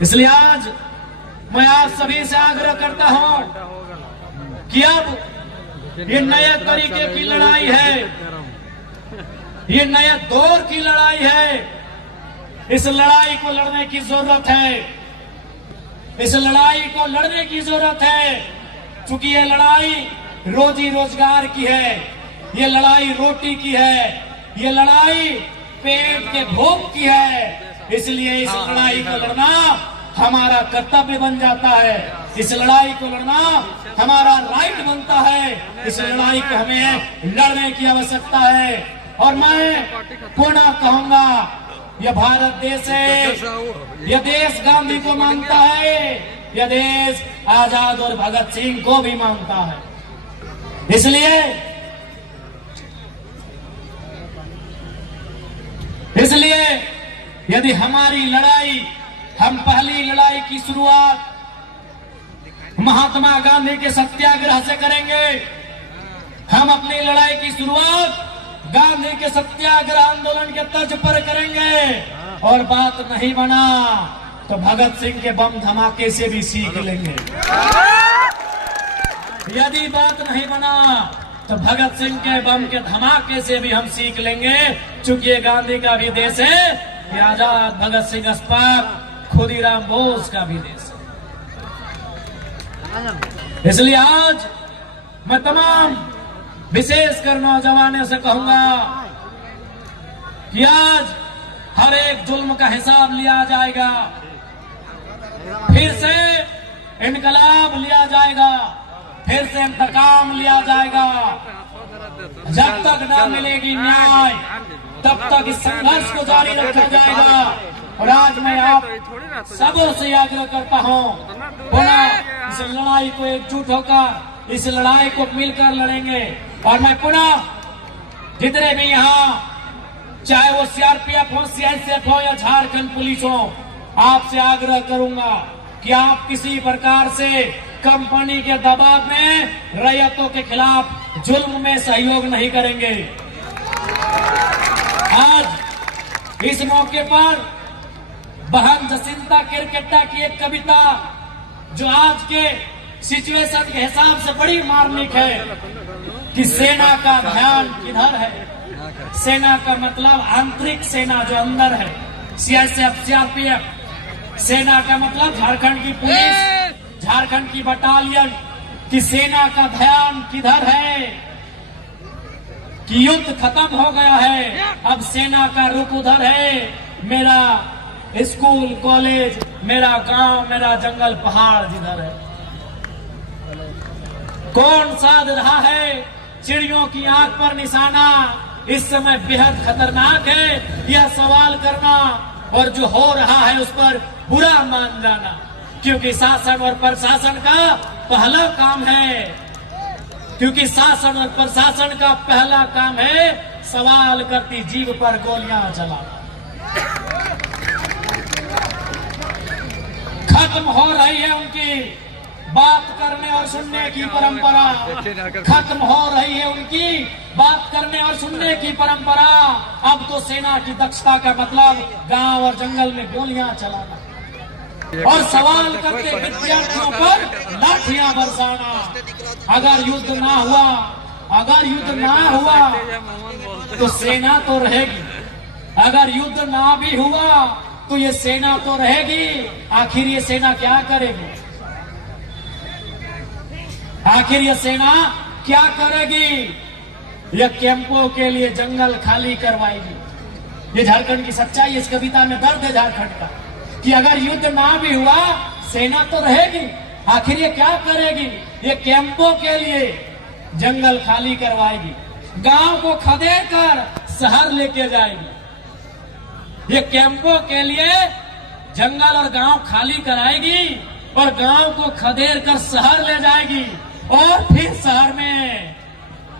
इसलिए आज मैं आप सभी से आग्रह करता हूं कि अब ये नए तरीके की लड़ाई है, ये नए दौर की लड़ाई है। इस लड़ाई को लड़ने की जरूरत है, इस लड़ाई को लड़ने की जरूरत है, क्योंकि ये लड़ाई रोजी रोजगार की है, ये लड़ाई रोटी की है, ये लड़ाई पेट के भूख की है। इसलिए इस लड़ाई को लड़ना हमारा कर्तव्य बन जाता है, इस लड़ाई को लड़ना हमारा राइट बनता है। इस लड़ाई को हमें लड़ने की आवश्यकता है। और मैं पुनः कहूंगा, यह भारत देश है, यह देश गांधी को मानता है, यह देश आजाद और भगत सिंह को भी मानता है। इसलिए यदि हमारी लड़ाई, हम पहली लड़ाई की शुरुआत महात्मा गांधी के सत्याग्रह से करेंगे, हम अपनी लड़ाई की शुरुआत गांधी के सत्याग्रह आंदोलन के तर्ज पर करेंगे, और बात नहीं बना तो भगत सिंह के बम धमाके से भी सीख लेंगे। यदि बात नहीं बना तो भगत सिंह के बम के धमाके से भी हम सीख लेंगे, चूंकि ये गांधी का भी देश है, ये आजाद भगत सिंह अस्पाक खुदीराम बोस का भी देश है। इसलिए आज मैं तमाम विशेषकर नौजवानों से कहूंगा कि आज हर एक जुल्म का हिसाब लिया जाएगा, फिर से इनकलाब लिया जाएगा, फिर से इंतकाम लिया जाएगा। जब तक न मिलेगी न्याय तब तक इस संघर्ष को जारी रखा जाएगा। और आज मैं आप सबों से आग्रह करता हूं, पुनः इस लड़ाई को एकजुट होकर, इस लड़ाई को मिलकर लड़ेंगे। और मैं पुनः जितने भी यहाँ, चाहे वो सीआरपीएफ हो, सीआईएसएफ हो या झारखंड पुलिस हो, आपसे आग्रह करूंगा कि आप किसी प्रकार से कंपनी के दबाव में रैयतों के खिलाफ जुल्म में सहयोग नहीं करेंगे। आज इस मौके पर बहन जसिंता किरकेट्टा की एक कविता, जो आज के सिचुएशन के हिसाब से बड़ी मार्मिक है, कि सेना का ध्यान किधर है। सेना का मतलब आंतरिक सेना जो अंदर है, सीआईएसएफ, सीआरपीएफ। सेना का मतलब झारखंड की पुलिस, झारखंड की बटालियन। कि सेना का ध्यान किधर है, कि युद्ध खत्म हो गया है, अब सेना का रुख उधर है। मेरा स्कूल कॉलेज, मेरा गांव, मेरा जंगल पहाड़ जिधर है। कौन साध रहा है चिड़ियों की आंख पर निशाना, इस समय बेहद खतरनाक है यह सवाल करना, और जो हो रहा है उस पर बुरा मान जाना। क्योंकि शासन और प्रशासन का पहला काम है, क्योंकि शासन और प्रशासन का पहला काम है सवाल करती जीभ पर गोलियां चलाना। खत्म हो रही है उनकी बात करने और सुनने की परंपरा, खत्म हो रही है उनकी बात करने और सुनने की परंपरा। अब तो सेना की दक्षता का मतलब गांव और जंगल में गोलियां चलाना और सवाल करते विद्यार्थियों पर लाठियां बरसाना। अगर युद्ध ना हुआ तो सेना तो रहेगी, अगर युद्ध ना भी हुआ तो ये सेना तो रहेगी। आखिर ये सेना क्या करेगी? आखिर ये सेना क्या करेगी? ये कैंपों के लिए जंगल खाली करवाएगी। ये झारखंड की सच्चाई, इस कविता में दर्द है झारखंड का, कि अगर युद्ध ना भी हुआ सेना तो रहेगी। आखिर ये क्या करेगी? ये कैंपों के लिए जंगल खाली करवाएगी, गांव को खदेड़ कर शहर लेके जाएगी। ये कैंपों के लिए जंगल और गांव खाली कराएगी और गांव को खदेड़ कर शहर ले जाएगी, और फिर शहर में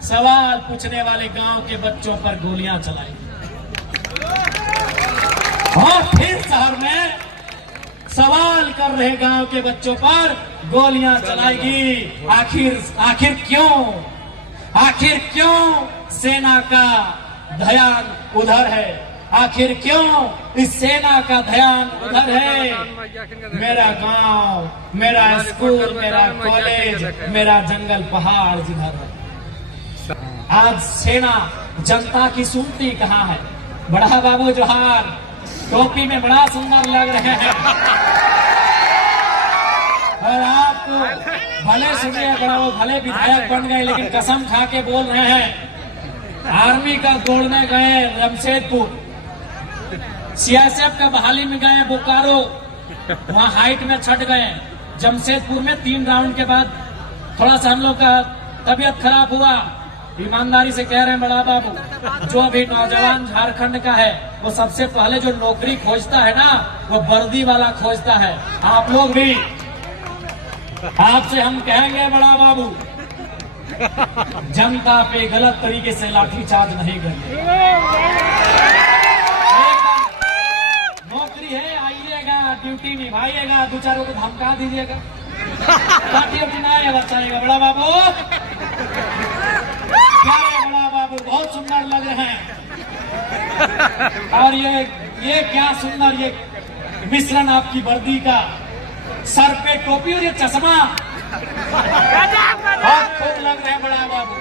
सवाल पूछने वाले गांव के बच्चों पर गोलियां चलाएगी, और फिर शहर में सवाल कर रहे गांव के बच्चों पर गोलियां चलाएगी। आखिर क्यों सेना का ध्यान उधर है? आखिर क्यों इस सेना का ध्यान उधर है? मेरा गांव, मेरा स्कूल, मेरा कॉलेज, मेरा जंगल पहाड़ जिधर है। आज सेना जनता की सुनती कहाँ है? बड़ा बाबू जोहार, टोपी में बड़ा सुंदर लग रहे हैं, और आप भले सुनिए, बड़ा वो भले विधायक बन गए, लेकिन कसम खा के बोल रहे हैं। आर्मी का दौड़ने गए जमशेदपुर, सीआईएसएफ का बहाली में गए बोकारो, वहां हाइट में छट गए। जमशेदपुर में 3 राउंड के बाद थोड़ा सा हम लोग का तबीयत खराब हुआ। ईमानदारी से कह रहे हैं बड़ा बाबू, जो भी नौजवान झारखंड का है वो सबसे पहले जो नौकरी खोजता है ना, वो वर्दी वाला खोजता है। आप लोग भी, आपसे हम कहेंगे बड़ा बाबू, जनता पे गलत तरीके से लाठीचार्ज नहीं करिए। नौकरी है, आइएगा, ड्यूटी निभाइएगा, 2 4 को धमका दीजिएगा, लाठी ना बचाएगा। बड़ा बाबू, क्या है बड़ा बाबू, बहुत सुंदर लग रहे हैं। और ये क्या सुंदर ये मिश्रण आपकी वर्दी का, सर पे टोपी और ये चश्मा, बहुत खूब लग रहे हैं बड़ा बाबू।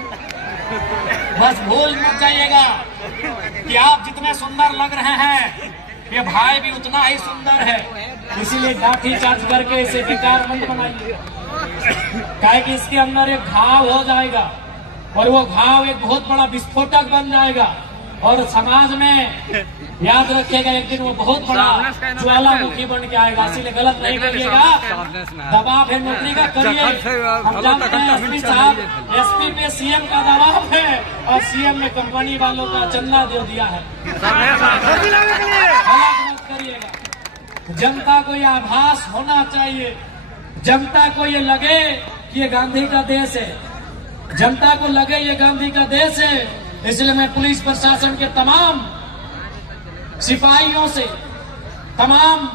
बस भूल मत जाइएगा कि आप जितने सुंदर लग रहे हैं, ये भाई भी उतना ही सुंदर है। इसीलिए लाठी चार्ज करके इसे बेकार मत बनाइए, काहे कि इसके अंदर एक घाव हो जाएगा, और वो घाव एक बहुत बड़ा विस्फोटक बन जाएगा, और समाज में याद रखिएगा एक दिन वो बहुत बड़ा ज्वालामुखी बन के आएगा। इसीलिए गलत नहीं करिएगा। दबाव है नौकरी का, करिए। हम जानते हैं एसपी साहब, एसपी पे सीएम का दबाव है, और सीएम ने कंपनी वालों का चंदा दे दिया है। गलत मत करिएगा। जनता को यह आभास होना चाहिए, जनता को ये लगे कि ये गांधी का देश है, जनता को लगे ये गांधी का देश है। इसलिए मैं पुलिस प्रशासन के तमाम सिपाहियों से, तमाम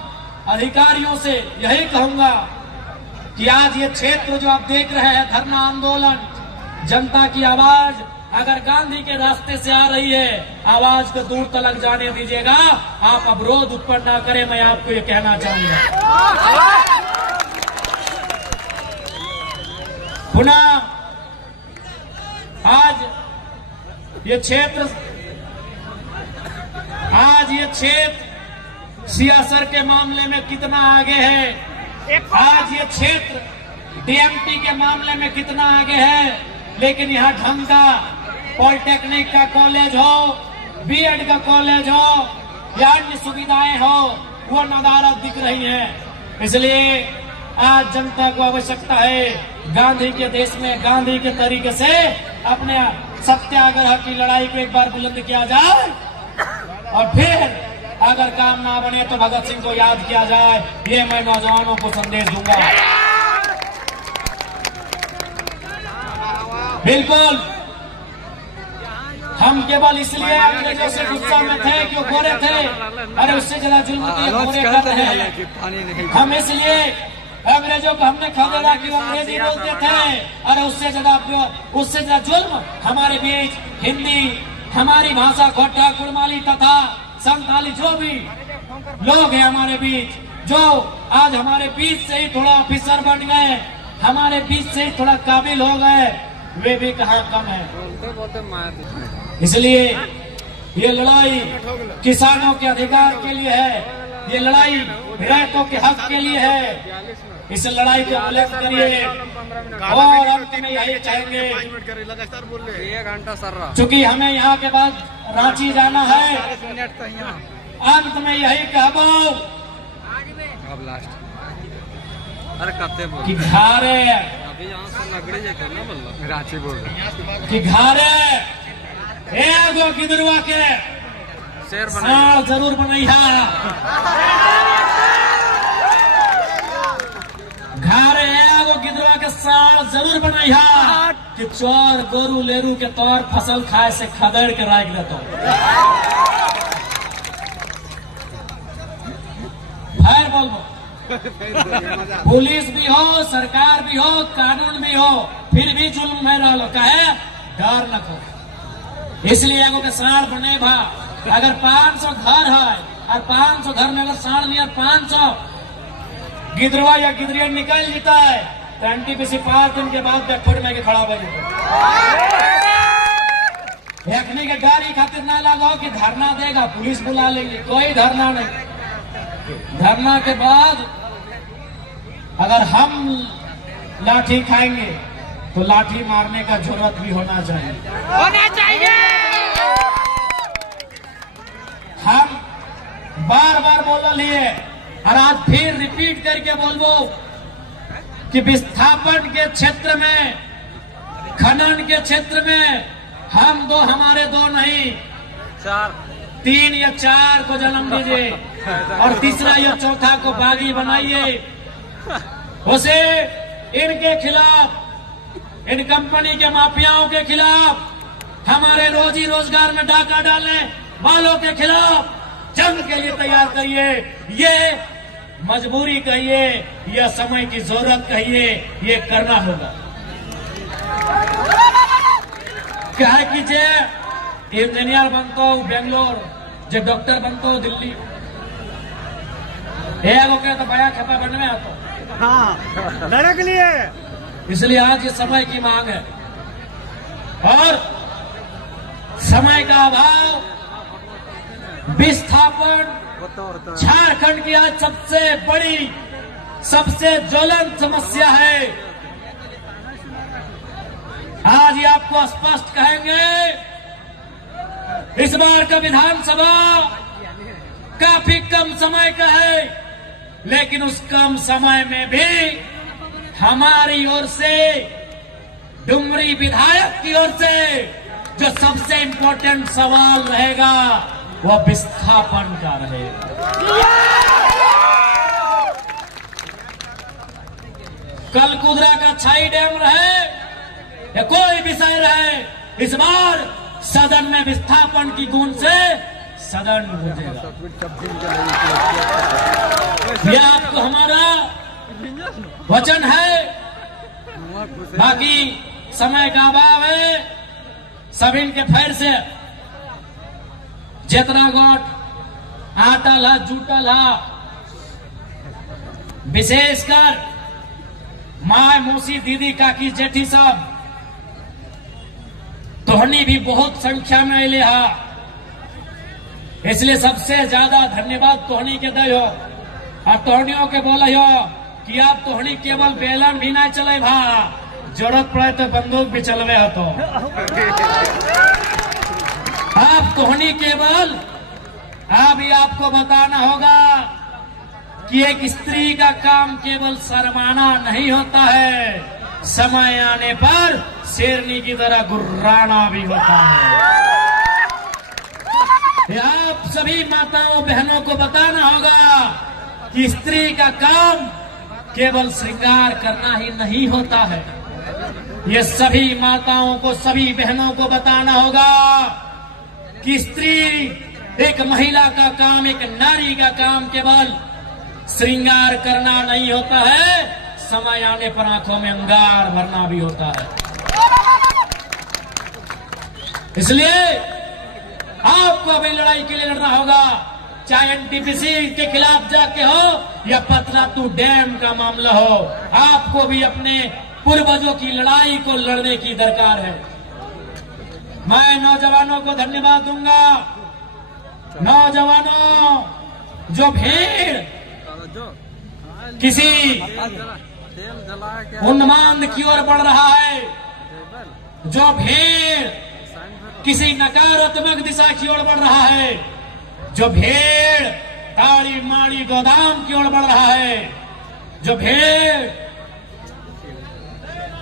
अधिकारियों से यही कहूंगा कि आज ये क्षेत्र जो आप देख रहे हैं, धरना आंदोलन, जनता की आवाज अगर गांधी के रास्ते से आ रही है, आवाज को दूर तक जाने दीजिएगा, आप अवरोध उत्पन्न ना करें, मैं आपको ये कहना चाहूंगा। पुनः आज ये क्षेत्र सियासत के मामले में कितना आगे है, आज ये क्षेत्र डीएमटी के मामले में कितना आगे है, लेकिन यहाँ ढंग का पॉलिटेक्निक का कॉलेज हो, बीएड का कॉलेज हो या अन्य सुविधाएं हो, वो नदारत दिख रही है। इसलिए आज जनता को आवश्यकता है गांधी के देश में गांधी के तरीके से अपने सत्याग्रह की लड़ाई को एक बार बुलंद किया जाए, और फिर अगर काम ना बने तो भगत सिंह को याद किया जाए। ये मैं नौजवानों को संदेश दूंगा। बिल्कुल, हम केवल इसलिए अंग्रेजों से गुस्सा में थे कि वो गोरे थे, अरे उससे ज्यादा जुल्म गोरे कर रहे हैं। हम इसलिए अंग्रेजों को हमने खदेड़ा कि वो अंग्रेजी बोलते थे, अरे उससे ज्यादा जुल्म हमारे बीच हिंदी, हमारी भाषा खोटा, कुड़माली तथा संथाली जो भी लोग हैं हमारे बीच, जो आज हमारे बीच से ही थोड़ा ऑफिसर बन गए, हमारे बीच से ही थोड़ा काबिल हो गए, वे भी कहाँ कम है। इसलिए ये लड़ाई किसानों के अधिकार के लिए है, ये लड़ाई रैयतों के हक के लिए है। इस लड़ाई को बुलंद करिए और अंत में यही चाहेंगे, 1 घंटा सर रहा चूंकि हमें यहाँ के बाद रांची जाना है, 40 मिनट तो यहाँ अंत में यही कहबो अब लास्ट अरे कते बोल कि घारे अभी यहाँ से नगड़ी जाते ना बोल रांची बोल रहे कि घारे एगो गिदरुआ के शेर बना साल जरूर बनैहा, घारे एगो गिदरुआ के साल जरूर बनैहा कि चोर गोरू लेरू के तौर फसल खाए से खदेड़ के राख देतो। फिर बोलबो पुलिस भी हो, सरकार भी हो, कानून भी हो, फिर भी जुल्म में रह लो, कहे डर न को। इसलिए एगो के साढ़ बने भा, अगर 500 घर है और 500 घर में अगर साढ़ नहीं 500 गिदरवा या गिदरिया निकल जाता है तो एनटीपीसी 5 दिन के बाद बैकफुट में के खड़ा हो जाता के गाड़ी खातिर ना लगाओ कि धरना देगा, पुलिस बुला लेंगे, कोई धरना नहीं। धरना के बाद अगर हम लाठी खाएंगे तो लाठी मारने का जरूरत भी होना चाहिए। हम बार बार बोल लिए और आज फिर रिपीट करके बोलबो कि विस्थापन के क्षेत्र में, खनन के क्षेत्र में हम दो, हमारे दो नहीं 3 या 4 को जन्म दीजिए और तीसरा या चौथा को बागी बनाइए। उसे इनके खिलाफ, इन कंपनी के माफियाओं के खिलाफ, हमारे रोजी रोजगार में डाका डालने वालों के खिलाफ जंग के लिए तैयार करिए। ये मजबूरी कहिए या समय की जरूरत कहिए, ये करना होगा। क्या है कि जे इंजीनियर बनता हूँ बेंगलोर, जे डॉक्टर बनता हूँ दिल्ली, एक होकर तो बया खेपा बनने आता। हाँ लड़क लिए, इसलिए आज ये समय की मांग है और समय का अभाव, विस्थापन झारखंड की आज सबसे बड़ी, सबसे ज्वलंत समस्या है। आज ये आपको स्पष्ट कहेंगे, इस बार का विधानसभा काफी कम समय का है, लेकिन उस कम समय में भी हमारी ओर से, डुमरी विधायक की ओर से जो सबसे इम्पोर्टेंट सवाल रहेगा वह विस्थापन का रहेगा। कल कुदरा का छाई डैम रहे या कोई विषय रहे, इस बार सदन में विस्थापन की गूंज से सदन गूंजेगा। यह आपको हमारा वचन है। बाकी समय का अभाव है, सभी के फेर से जितना गोट आटल है, जूटल है, विशेषकर माय, मौसी, दीदी, काकी, जेठी सब तोहनी भी बहुत संख्या में अले हा। इसलिए सबसे ज्यादा धन्यवाद तोहनी के दे हो और तोहनियों के बोले हो कि आप तोहनी केवल बेलन भी ना चले भा, जरूरत पड़े तो बंदूक भी चलवे हो। तो आप तोहनी केवल, अभी आपको बताना होगा कि एक स्त्री का काम केवल शर्माना नहीं होता है, समय आने पर शेरनी की तरह गुर्राना भी होता है। आप सभी माताओं बहनों को बताना होगा कि स्त्री का काम केवल श्रृंगार करना ही नहीं होता है। ये सभी माताओं को, सभी बहनों को बताना होगा कि स्त्री, एक महिला का काम, एक नारी का काम केवल श्रृंगार करना नहीं होता है, समय आने पर आंखों में अंगार भरना भी होता है। इसलिए आपको अभी लड़ाई के लिए लड़ना होगा, चाहे एनटीपीसी के खिलाफ जाके हो या पतलातू डैम का मामला हो। आपको भी अपने पूर्वजों की लड़ाई को लड़ने की दरकार है। मैं नौजवानों को धन्यवाद दूंगा। नौजवानों, जो भीड़ किसी तेल जला के उन्माद की ओर बढ़ रहा है, जो भीड़ किसी नकारात्मक दिशा की ओर बढ़ रहा है, जो भीड़ ताड़ी माड़ी गोदाम की ओर बढ़ रहा है, जो भीड़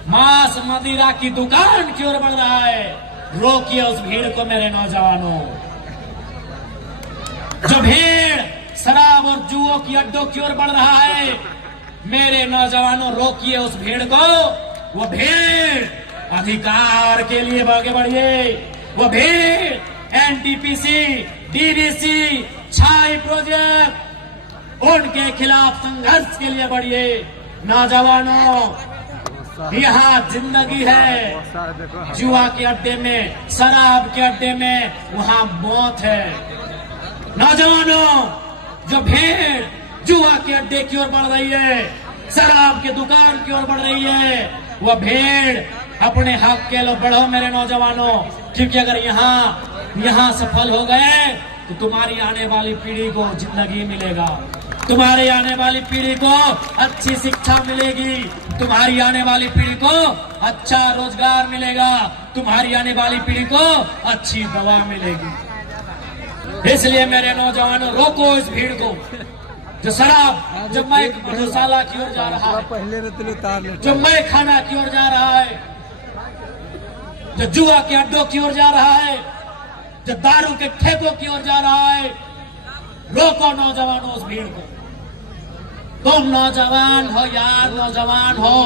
मांस मदिरा की दुकान की ओर बढ़ रहा है, रोकिए उस भीड़ को मेरे नौजवानों। जो भीड़ शराब और जुओं की अड्डों की ओर बढ़ रहा है, मेरे नौजवानों रोकिए उस भीड़ को। वो भीड़ अधिकार के लिए आगे बढ़िए। वो भीड़ एनटीपीसी, डीवीसी, छाई प्रोजेक्ट, उनके खिलाफ संघर्ष के लिए बढ़िए। नौजवानों, यहाँ जिंदगी है, जुआ के अड्डे में, शराब के अड्डे में वहाँ मौत है। नौजवानों, जो भीड़ जुआ के अड्डे की ओर बढ़ रही है, शराब की दुकान की ओर बढ़ रही है, वह भीड़ अपने हक के लिए बढ़ो मेरे नौजवानों। क्योंकि अगर यहाँ सफल हो गए तो तुम्हारी आने वाली पीढ़ी को जिंदगी मिलेगा, तुम्हारी आने वाली पीढ़ी को अच्छी शिक्षा मिलेगी, तुम्हारी आने वाली पीढ़ी को अच्छा रोजगार मिलेगा, तुम्हारी आने वाली पीढ़ी को अच्छी दवा मिलेगी। इसलिए मेरे नौजवानों, रोको इस भीड़ को। जो शराब, जो मैं मधुशाला की ओर जा रहा है, जो मैं खाना की ओर जा रहा है, जो जुआ के अड्डों की ओर जा रहा है, जो दारू के ठेकों की ओर जा रहा है, रोको नौजवानों उस भीड़ को। तुम नौजवान हो यार, नौजवान हो,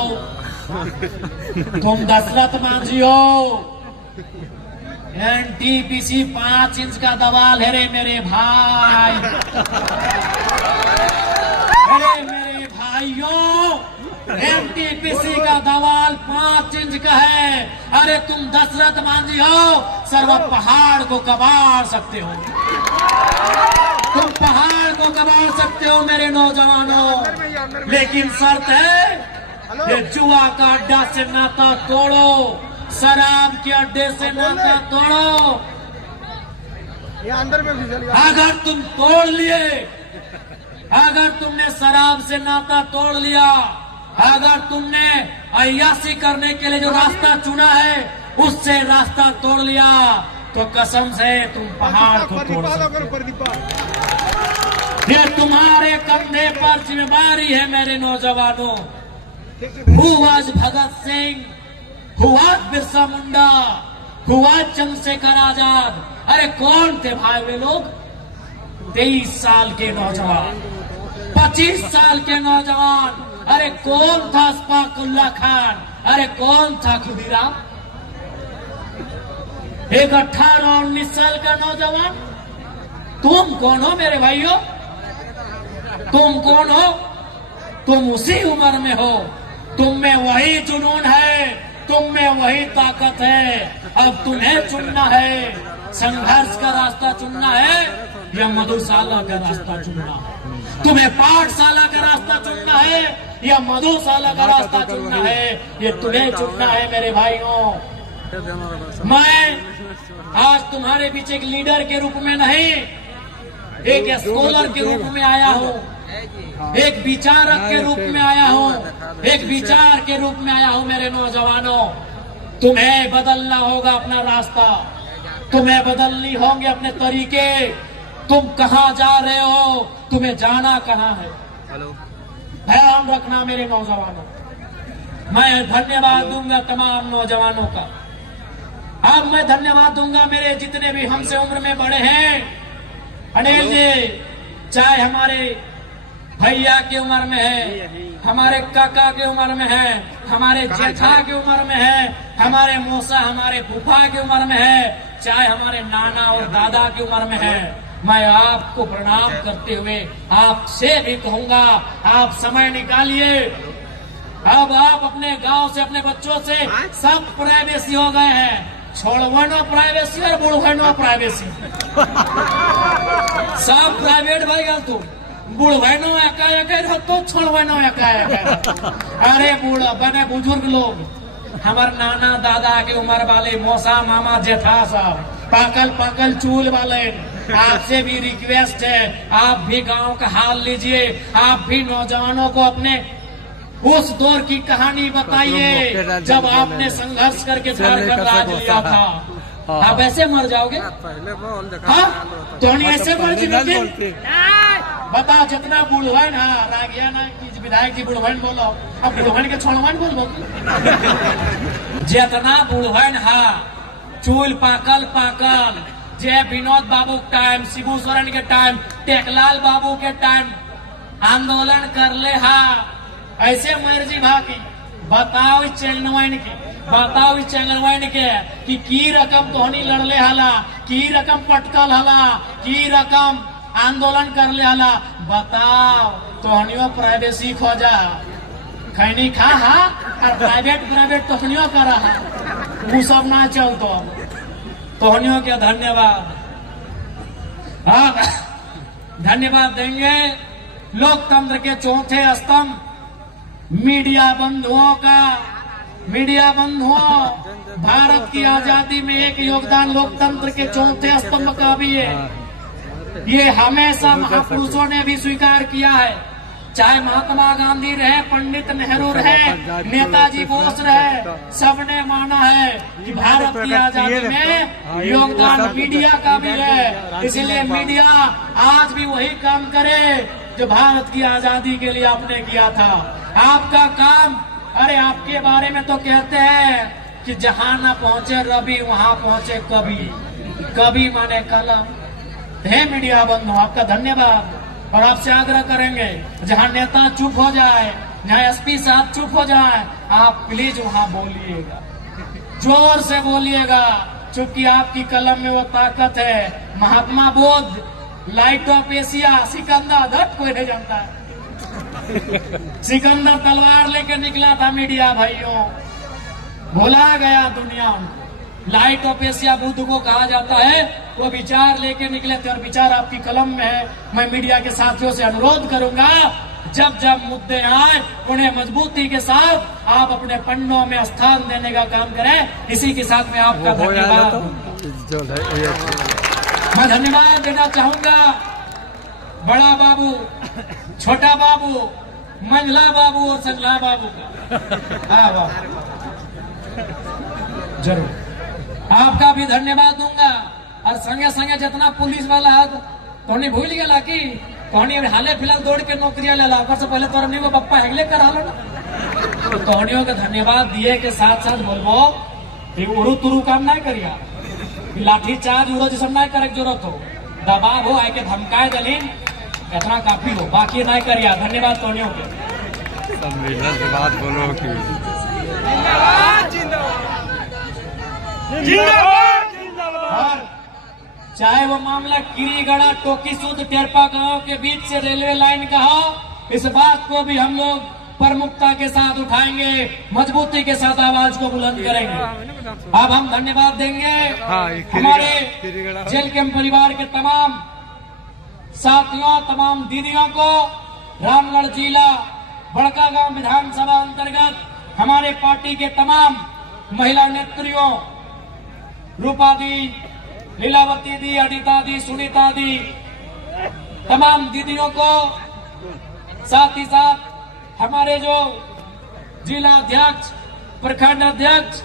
तुम दशरथ मांझी हो। एनटीपीसी 5 इंच का दवाल है रे मेरे भाई, अरे मेरे भाइयों, एनटीपीसी का दवाल 5 इंच का है। अरे तुम दशरथ मांझी हो, सर्व पहाड़ को कबाड़ सकते हो, तुम पहाड़ को कबाड़ सकते हो मेरे नौजवानों। लेकिन शर्त है, ये जुआ का अड्डा से नाता तोड़ो, शराब के अड्डे से नाता तोड़ो। अंदर में भी चल गया। अगर तुम तोड़ लिए, अगर तुमने शराब से नाता तोड़ लिया, अगर तुमने अय्याशी करने के लिए जो रास्ता चुना है उससे रास्ता तोड़ लिया, तो कसम से तुम पहाड़ को तोड़ सकते हो। ये तुम्हारे कंधे पर जिम्मेदारी है मेरे नौजवानों। हुआ भगत सिंह, हुआ बिरसा मुंडा, हुआ चंद्रशेखर आजाद, अरे कौन थे भाई वे लोग? 23 साल के नौजवान, 25 साल के नौजवान, अरे कौन था अशफाक उल्लाह खान, अरे कौन था खुदीराम? एक 18 और 19 साल का नौजवान। तुम कौन हो मेरे भाइयों? तुम कौन हो? तुम उसी उम्र में हो, तुम में वही जुनून है, तुम में वही ताकत है। अब तुम्हें चुनना है, संघर्ष का रास्ता चुनना है या मधुशाला का रास्ता चुनना है। तुम्हें पाठशाला का रास्ता चुनना है या मधुशाला का रास्ता चुनना है, ये तुम्हें चुनना है मेरे भाइयों। मैं आज तुम्हारे बीच एक लीडर के रूप में नहीं, एक स्कॉलर के रूप में आया हूँ, एक विचारक के रूप में आया हूँ, एक विचार के रूप में आया हूँ मेरे नौजवानों। तुम्हें बदलना होगा अपना रास्ता, तुम्हें बदलनी होंगे अपने तरीके। तुम कहाँ जा रहे हो, तुम्हें जाना कहाँ है, ध्यान रखना मेरे नौजवानों। मैं धन्यवाद दूंगा तमाम नौजवानों का। अब मैं धन्यवाद दूंगा मेरे जितने भी हमसे उम्र में बड़े हैं। अनिल जी, चाहे हमारे भैया की उम्र में है, हमारे काका की उम्र में है, हमारे जेठा की उम्र में है, हमारे मौसा, हमारे फूफा की उम्र में है, चाहे हमारे नाना और दादा की उम्र में है, मैं आपको प्रणाम करते हुए आपसे भी कहूंगा, आप समय निकालिए। अब आप अपने गांव से, अपने बच्चों से सब प्राइवेसी हो गए हैं, छोड़वानो प्राइवेसी और बुढ़वानो प्राइवेसी, सब प्राइवेट भाई गल तू बुढ़वानो एका तो छोड़वानो एका। अरे बूढ़ा बने बुजुर्ग लोग हमार नाना दादा की उम्र वाले मौसा मामा जेठा सब पाकल पाकल चूल वाले, आपसे भी रिक्वेस्ट है, आप भी गांव का हाल लीजिए, आप भी नौजवानों को अपने उस दौर की कहानी बताइए जब आपने संघर्ष करके झारखंड राज लिया था। आप ऐसे मर जाओगे? पहले बोल हाँ तो नहीं ऐसे मर जाओगे? बताओ जितना बुढ़वन है रागिया ना कि विधायक जी बुढ़वन बोलो, अब बुढ़वन के छोड़वन बोलो। जितना बुढ़वन है चूल पाकल पाकल, जय विनोद बाबू के टाइम, शिबू सोरेन के टाइम, टेकलाल बाबू के टाइम आंदोलन कर ले हा, ऐसे मर्जी भागी। बताओ चैनवाइन के, बताओ चैनवाइन के कि की रकम तोहनी लड़ले हला, की रकम पटकल हला, की रकम आंदोलन कर ले हला। बताओ तोहनियों प्राइवेसी खोजा, खैनी खा हा और प्राइवेट तोहनियों करा हा, वो सब ना चलतो। तोहनियों के धन्यवाद, हाँ धन्यवाद देंगे। लोकतंत्र के चौथे स्तंभ मीडिया बंधुओं का, मीडिया बंधुओं भारत की आजादी में एक योगदान लोकतंत्र के चौथे स्तंभ का भी है। ये हमेशा महापुरुषों ने भी स्वीकार किया है, चाहे महात्मा गांधी रहे, पंडित नेहरू रहे, नेताजी बोस रहे, सबने माना है कि भारत की आजादी में योगदान मीडिया का भी है। इसलिए मीडिया आज भी वही काम करे जो भारत की आजादी के लिए आपने किया था। आपका काम, अरे आपके बारे में तो कहते हैं कि जहां न पहुंचे रवि वहां पहुंचे कवि, कवि माने कलम। हे मीडिया बंधु आपका धन्यवाद, और आपसे आग्रह करेंगे जहां नेता चुप हो जाए, जहां एसपी साहब चुप हो जाए, आप प्लीज वहां बोलिएगा, जोर से बोलिएगा, क्योंकि आपकी कलम में वो ताकत है। Mahatma Buddha, light of Asia, Sikandar, that कोई नहीं जानता है। सिकंदर तलवार लेके निकला था मीडिया भाइयों, भुला गया दुनिया में। लाइट ऑफ एशिया बुद्ध को कहा जाता है, वो विचार लेके निकले थे और विचार आपकी कलम में है। मैं मीडिया के साथियों से अनुरोध करूंगा, जब जब मुद्दे आए उन्हें मजबूती के साथ आप अपने पन्नों में स्थान देने का काम करें। इसी के साथ में आपका धन्यवाद, मैं धन्यवाद देना चाहूंगा बड़ा बाबू, छोटा बाबू, मंझला बाबू और संझला बाबू का। हाँ वाह, जरूर आपका भी धन्यवाद दूंगा। और संगे संगे जितना पुलिस वाला है तो भूल गया कि तोहनी हाले फिलहाल दौड़ के नौकरियां ले ला, से पहले तोहनी को पप्पा हेगले कर हालो ना। तोहनियों के धन्यवाद दिए के साथ साथ बोलबो कि उरु तुरु काम नहीं करिया, लाठी चार्ज उड़ो जिसम नहीं करे जरूरत हो, दबाव हो, आए के धमकाए दलीन इतना काफी हो, बाकी नहीं करिया। धन्यवाद तोहनियों के। सम्मेलन के बाद बोलो कि और चाहे वो मामला किरीगढ़ा टोकी सूद टेरपा गांव के बीच से रेलवे लाइन का हो, इस बात को भी हम लोग प्रमुखता के साथ उठाएंगे, मजबूती के साथ आवाज को बुलंद करेंगे। अब हम धन्यवाद देंगे हमारे जेल के परिवार के तमाम साथियों, तमाम दीदियों को। रामगढ़ जिला बड़कागांव विधानसभा अंतर्गत हमारे पार्टी के तमाम महिला नेत्रियों, रूपा दी, लीलावती दी, अनिता दी, सुनीता दी, तमाम दीदियों को, साथ ही साथ हमारे जो जिला अध्यक्ष, प्रखंड अध्यक्ष,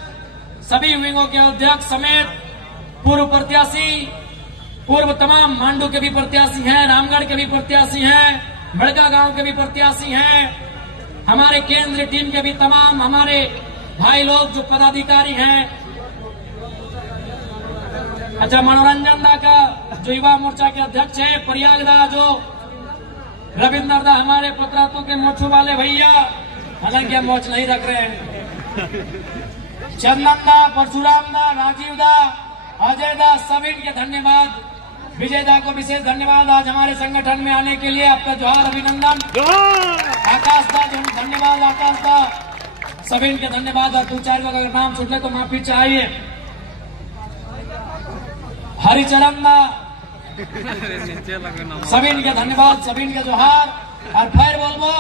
सभी विंगों के अध्यक्ष समेत पूर्व प्रत्याशी, पूर्व तमाम मांडू के भी प्रत्याशी हैं, रामगढ़ के भी प्रत्याशी हैं, बड़कागांव के भी प्रत्याशी हैं, हमारे केंद्रीय टीम के भी तमाम हमारे भाई लोग जो पदाधिकारी हैं। अच्छा, मनोरंजन दा का जो युवा मोर्चा के अध्यक्ष है, प्रयाग दा जो रविंदर दा, हमारे पतरातों के मोछू वाले भैया, हालांकि हम मोच नहीं रख रहे हैं, चंदन दा, परशुराम दा, राजीव दा, अजय दा, सभी के धन्यवाद। विजय दा को विशेष धन्यवाद आज हमारे संगठन में आने के लिए, आपका जोहार, अभिनंदन। आकाश दा धन्यवाद, आकाश दा, सभी के धन्यवाद। और दो चार अगर नाम छूटे तो माफी चाहिए। हरिचरण दा, सभी के धन्यवाद, सभी के जोहार। और फिर बोलबो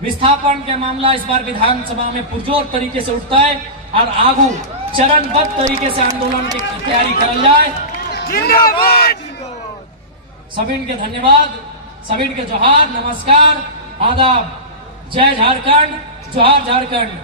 विस्थापन के मामला इस बार विधानसभा में पुरजोर तरीके से उठता है। और आगू चरणबद्ध तरीके से आंदोलन की तैयारी करल जाए। जिंदाबाद। सभी के धन्यवाद, सभी के जोहार, नमस्कार, आदाब। जय झारखंड, जोहार झारखंड।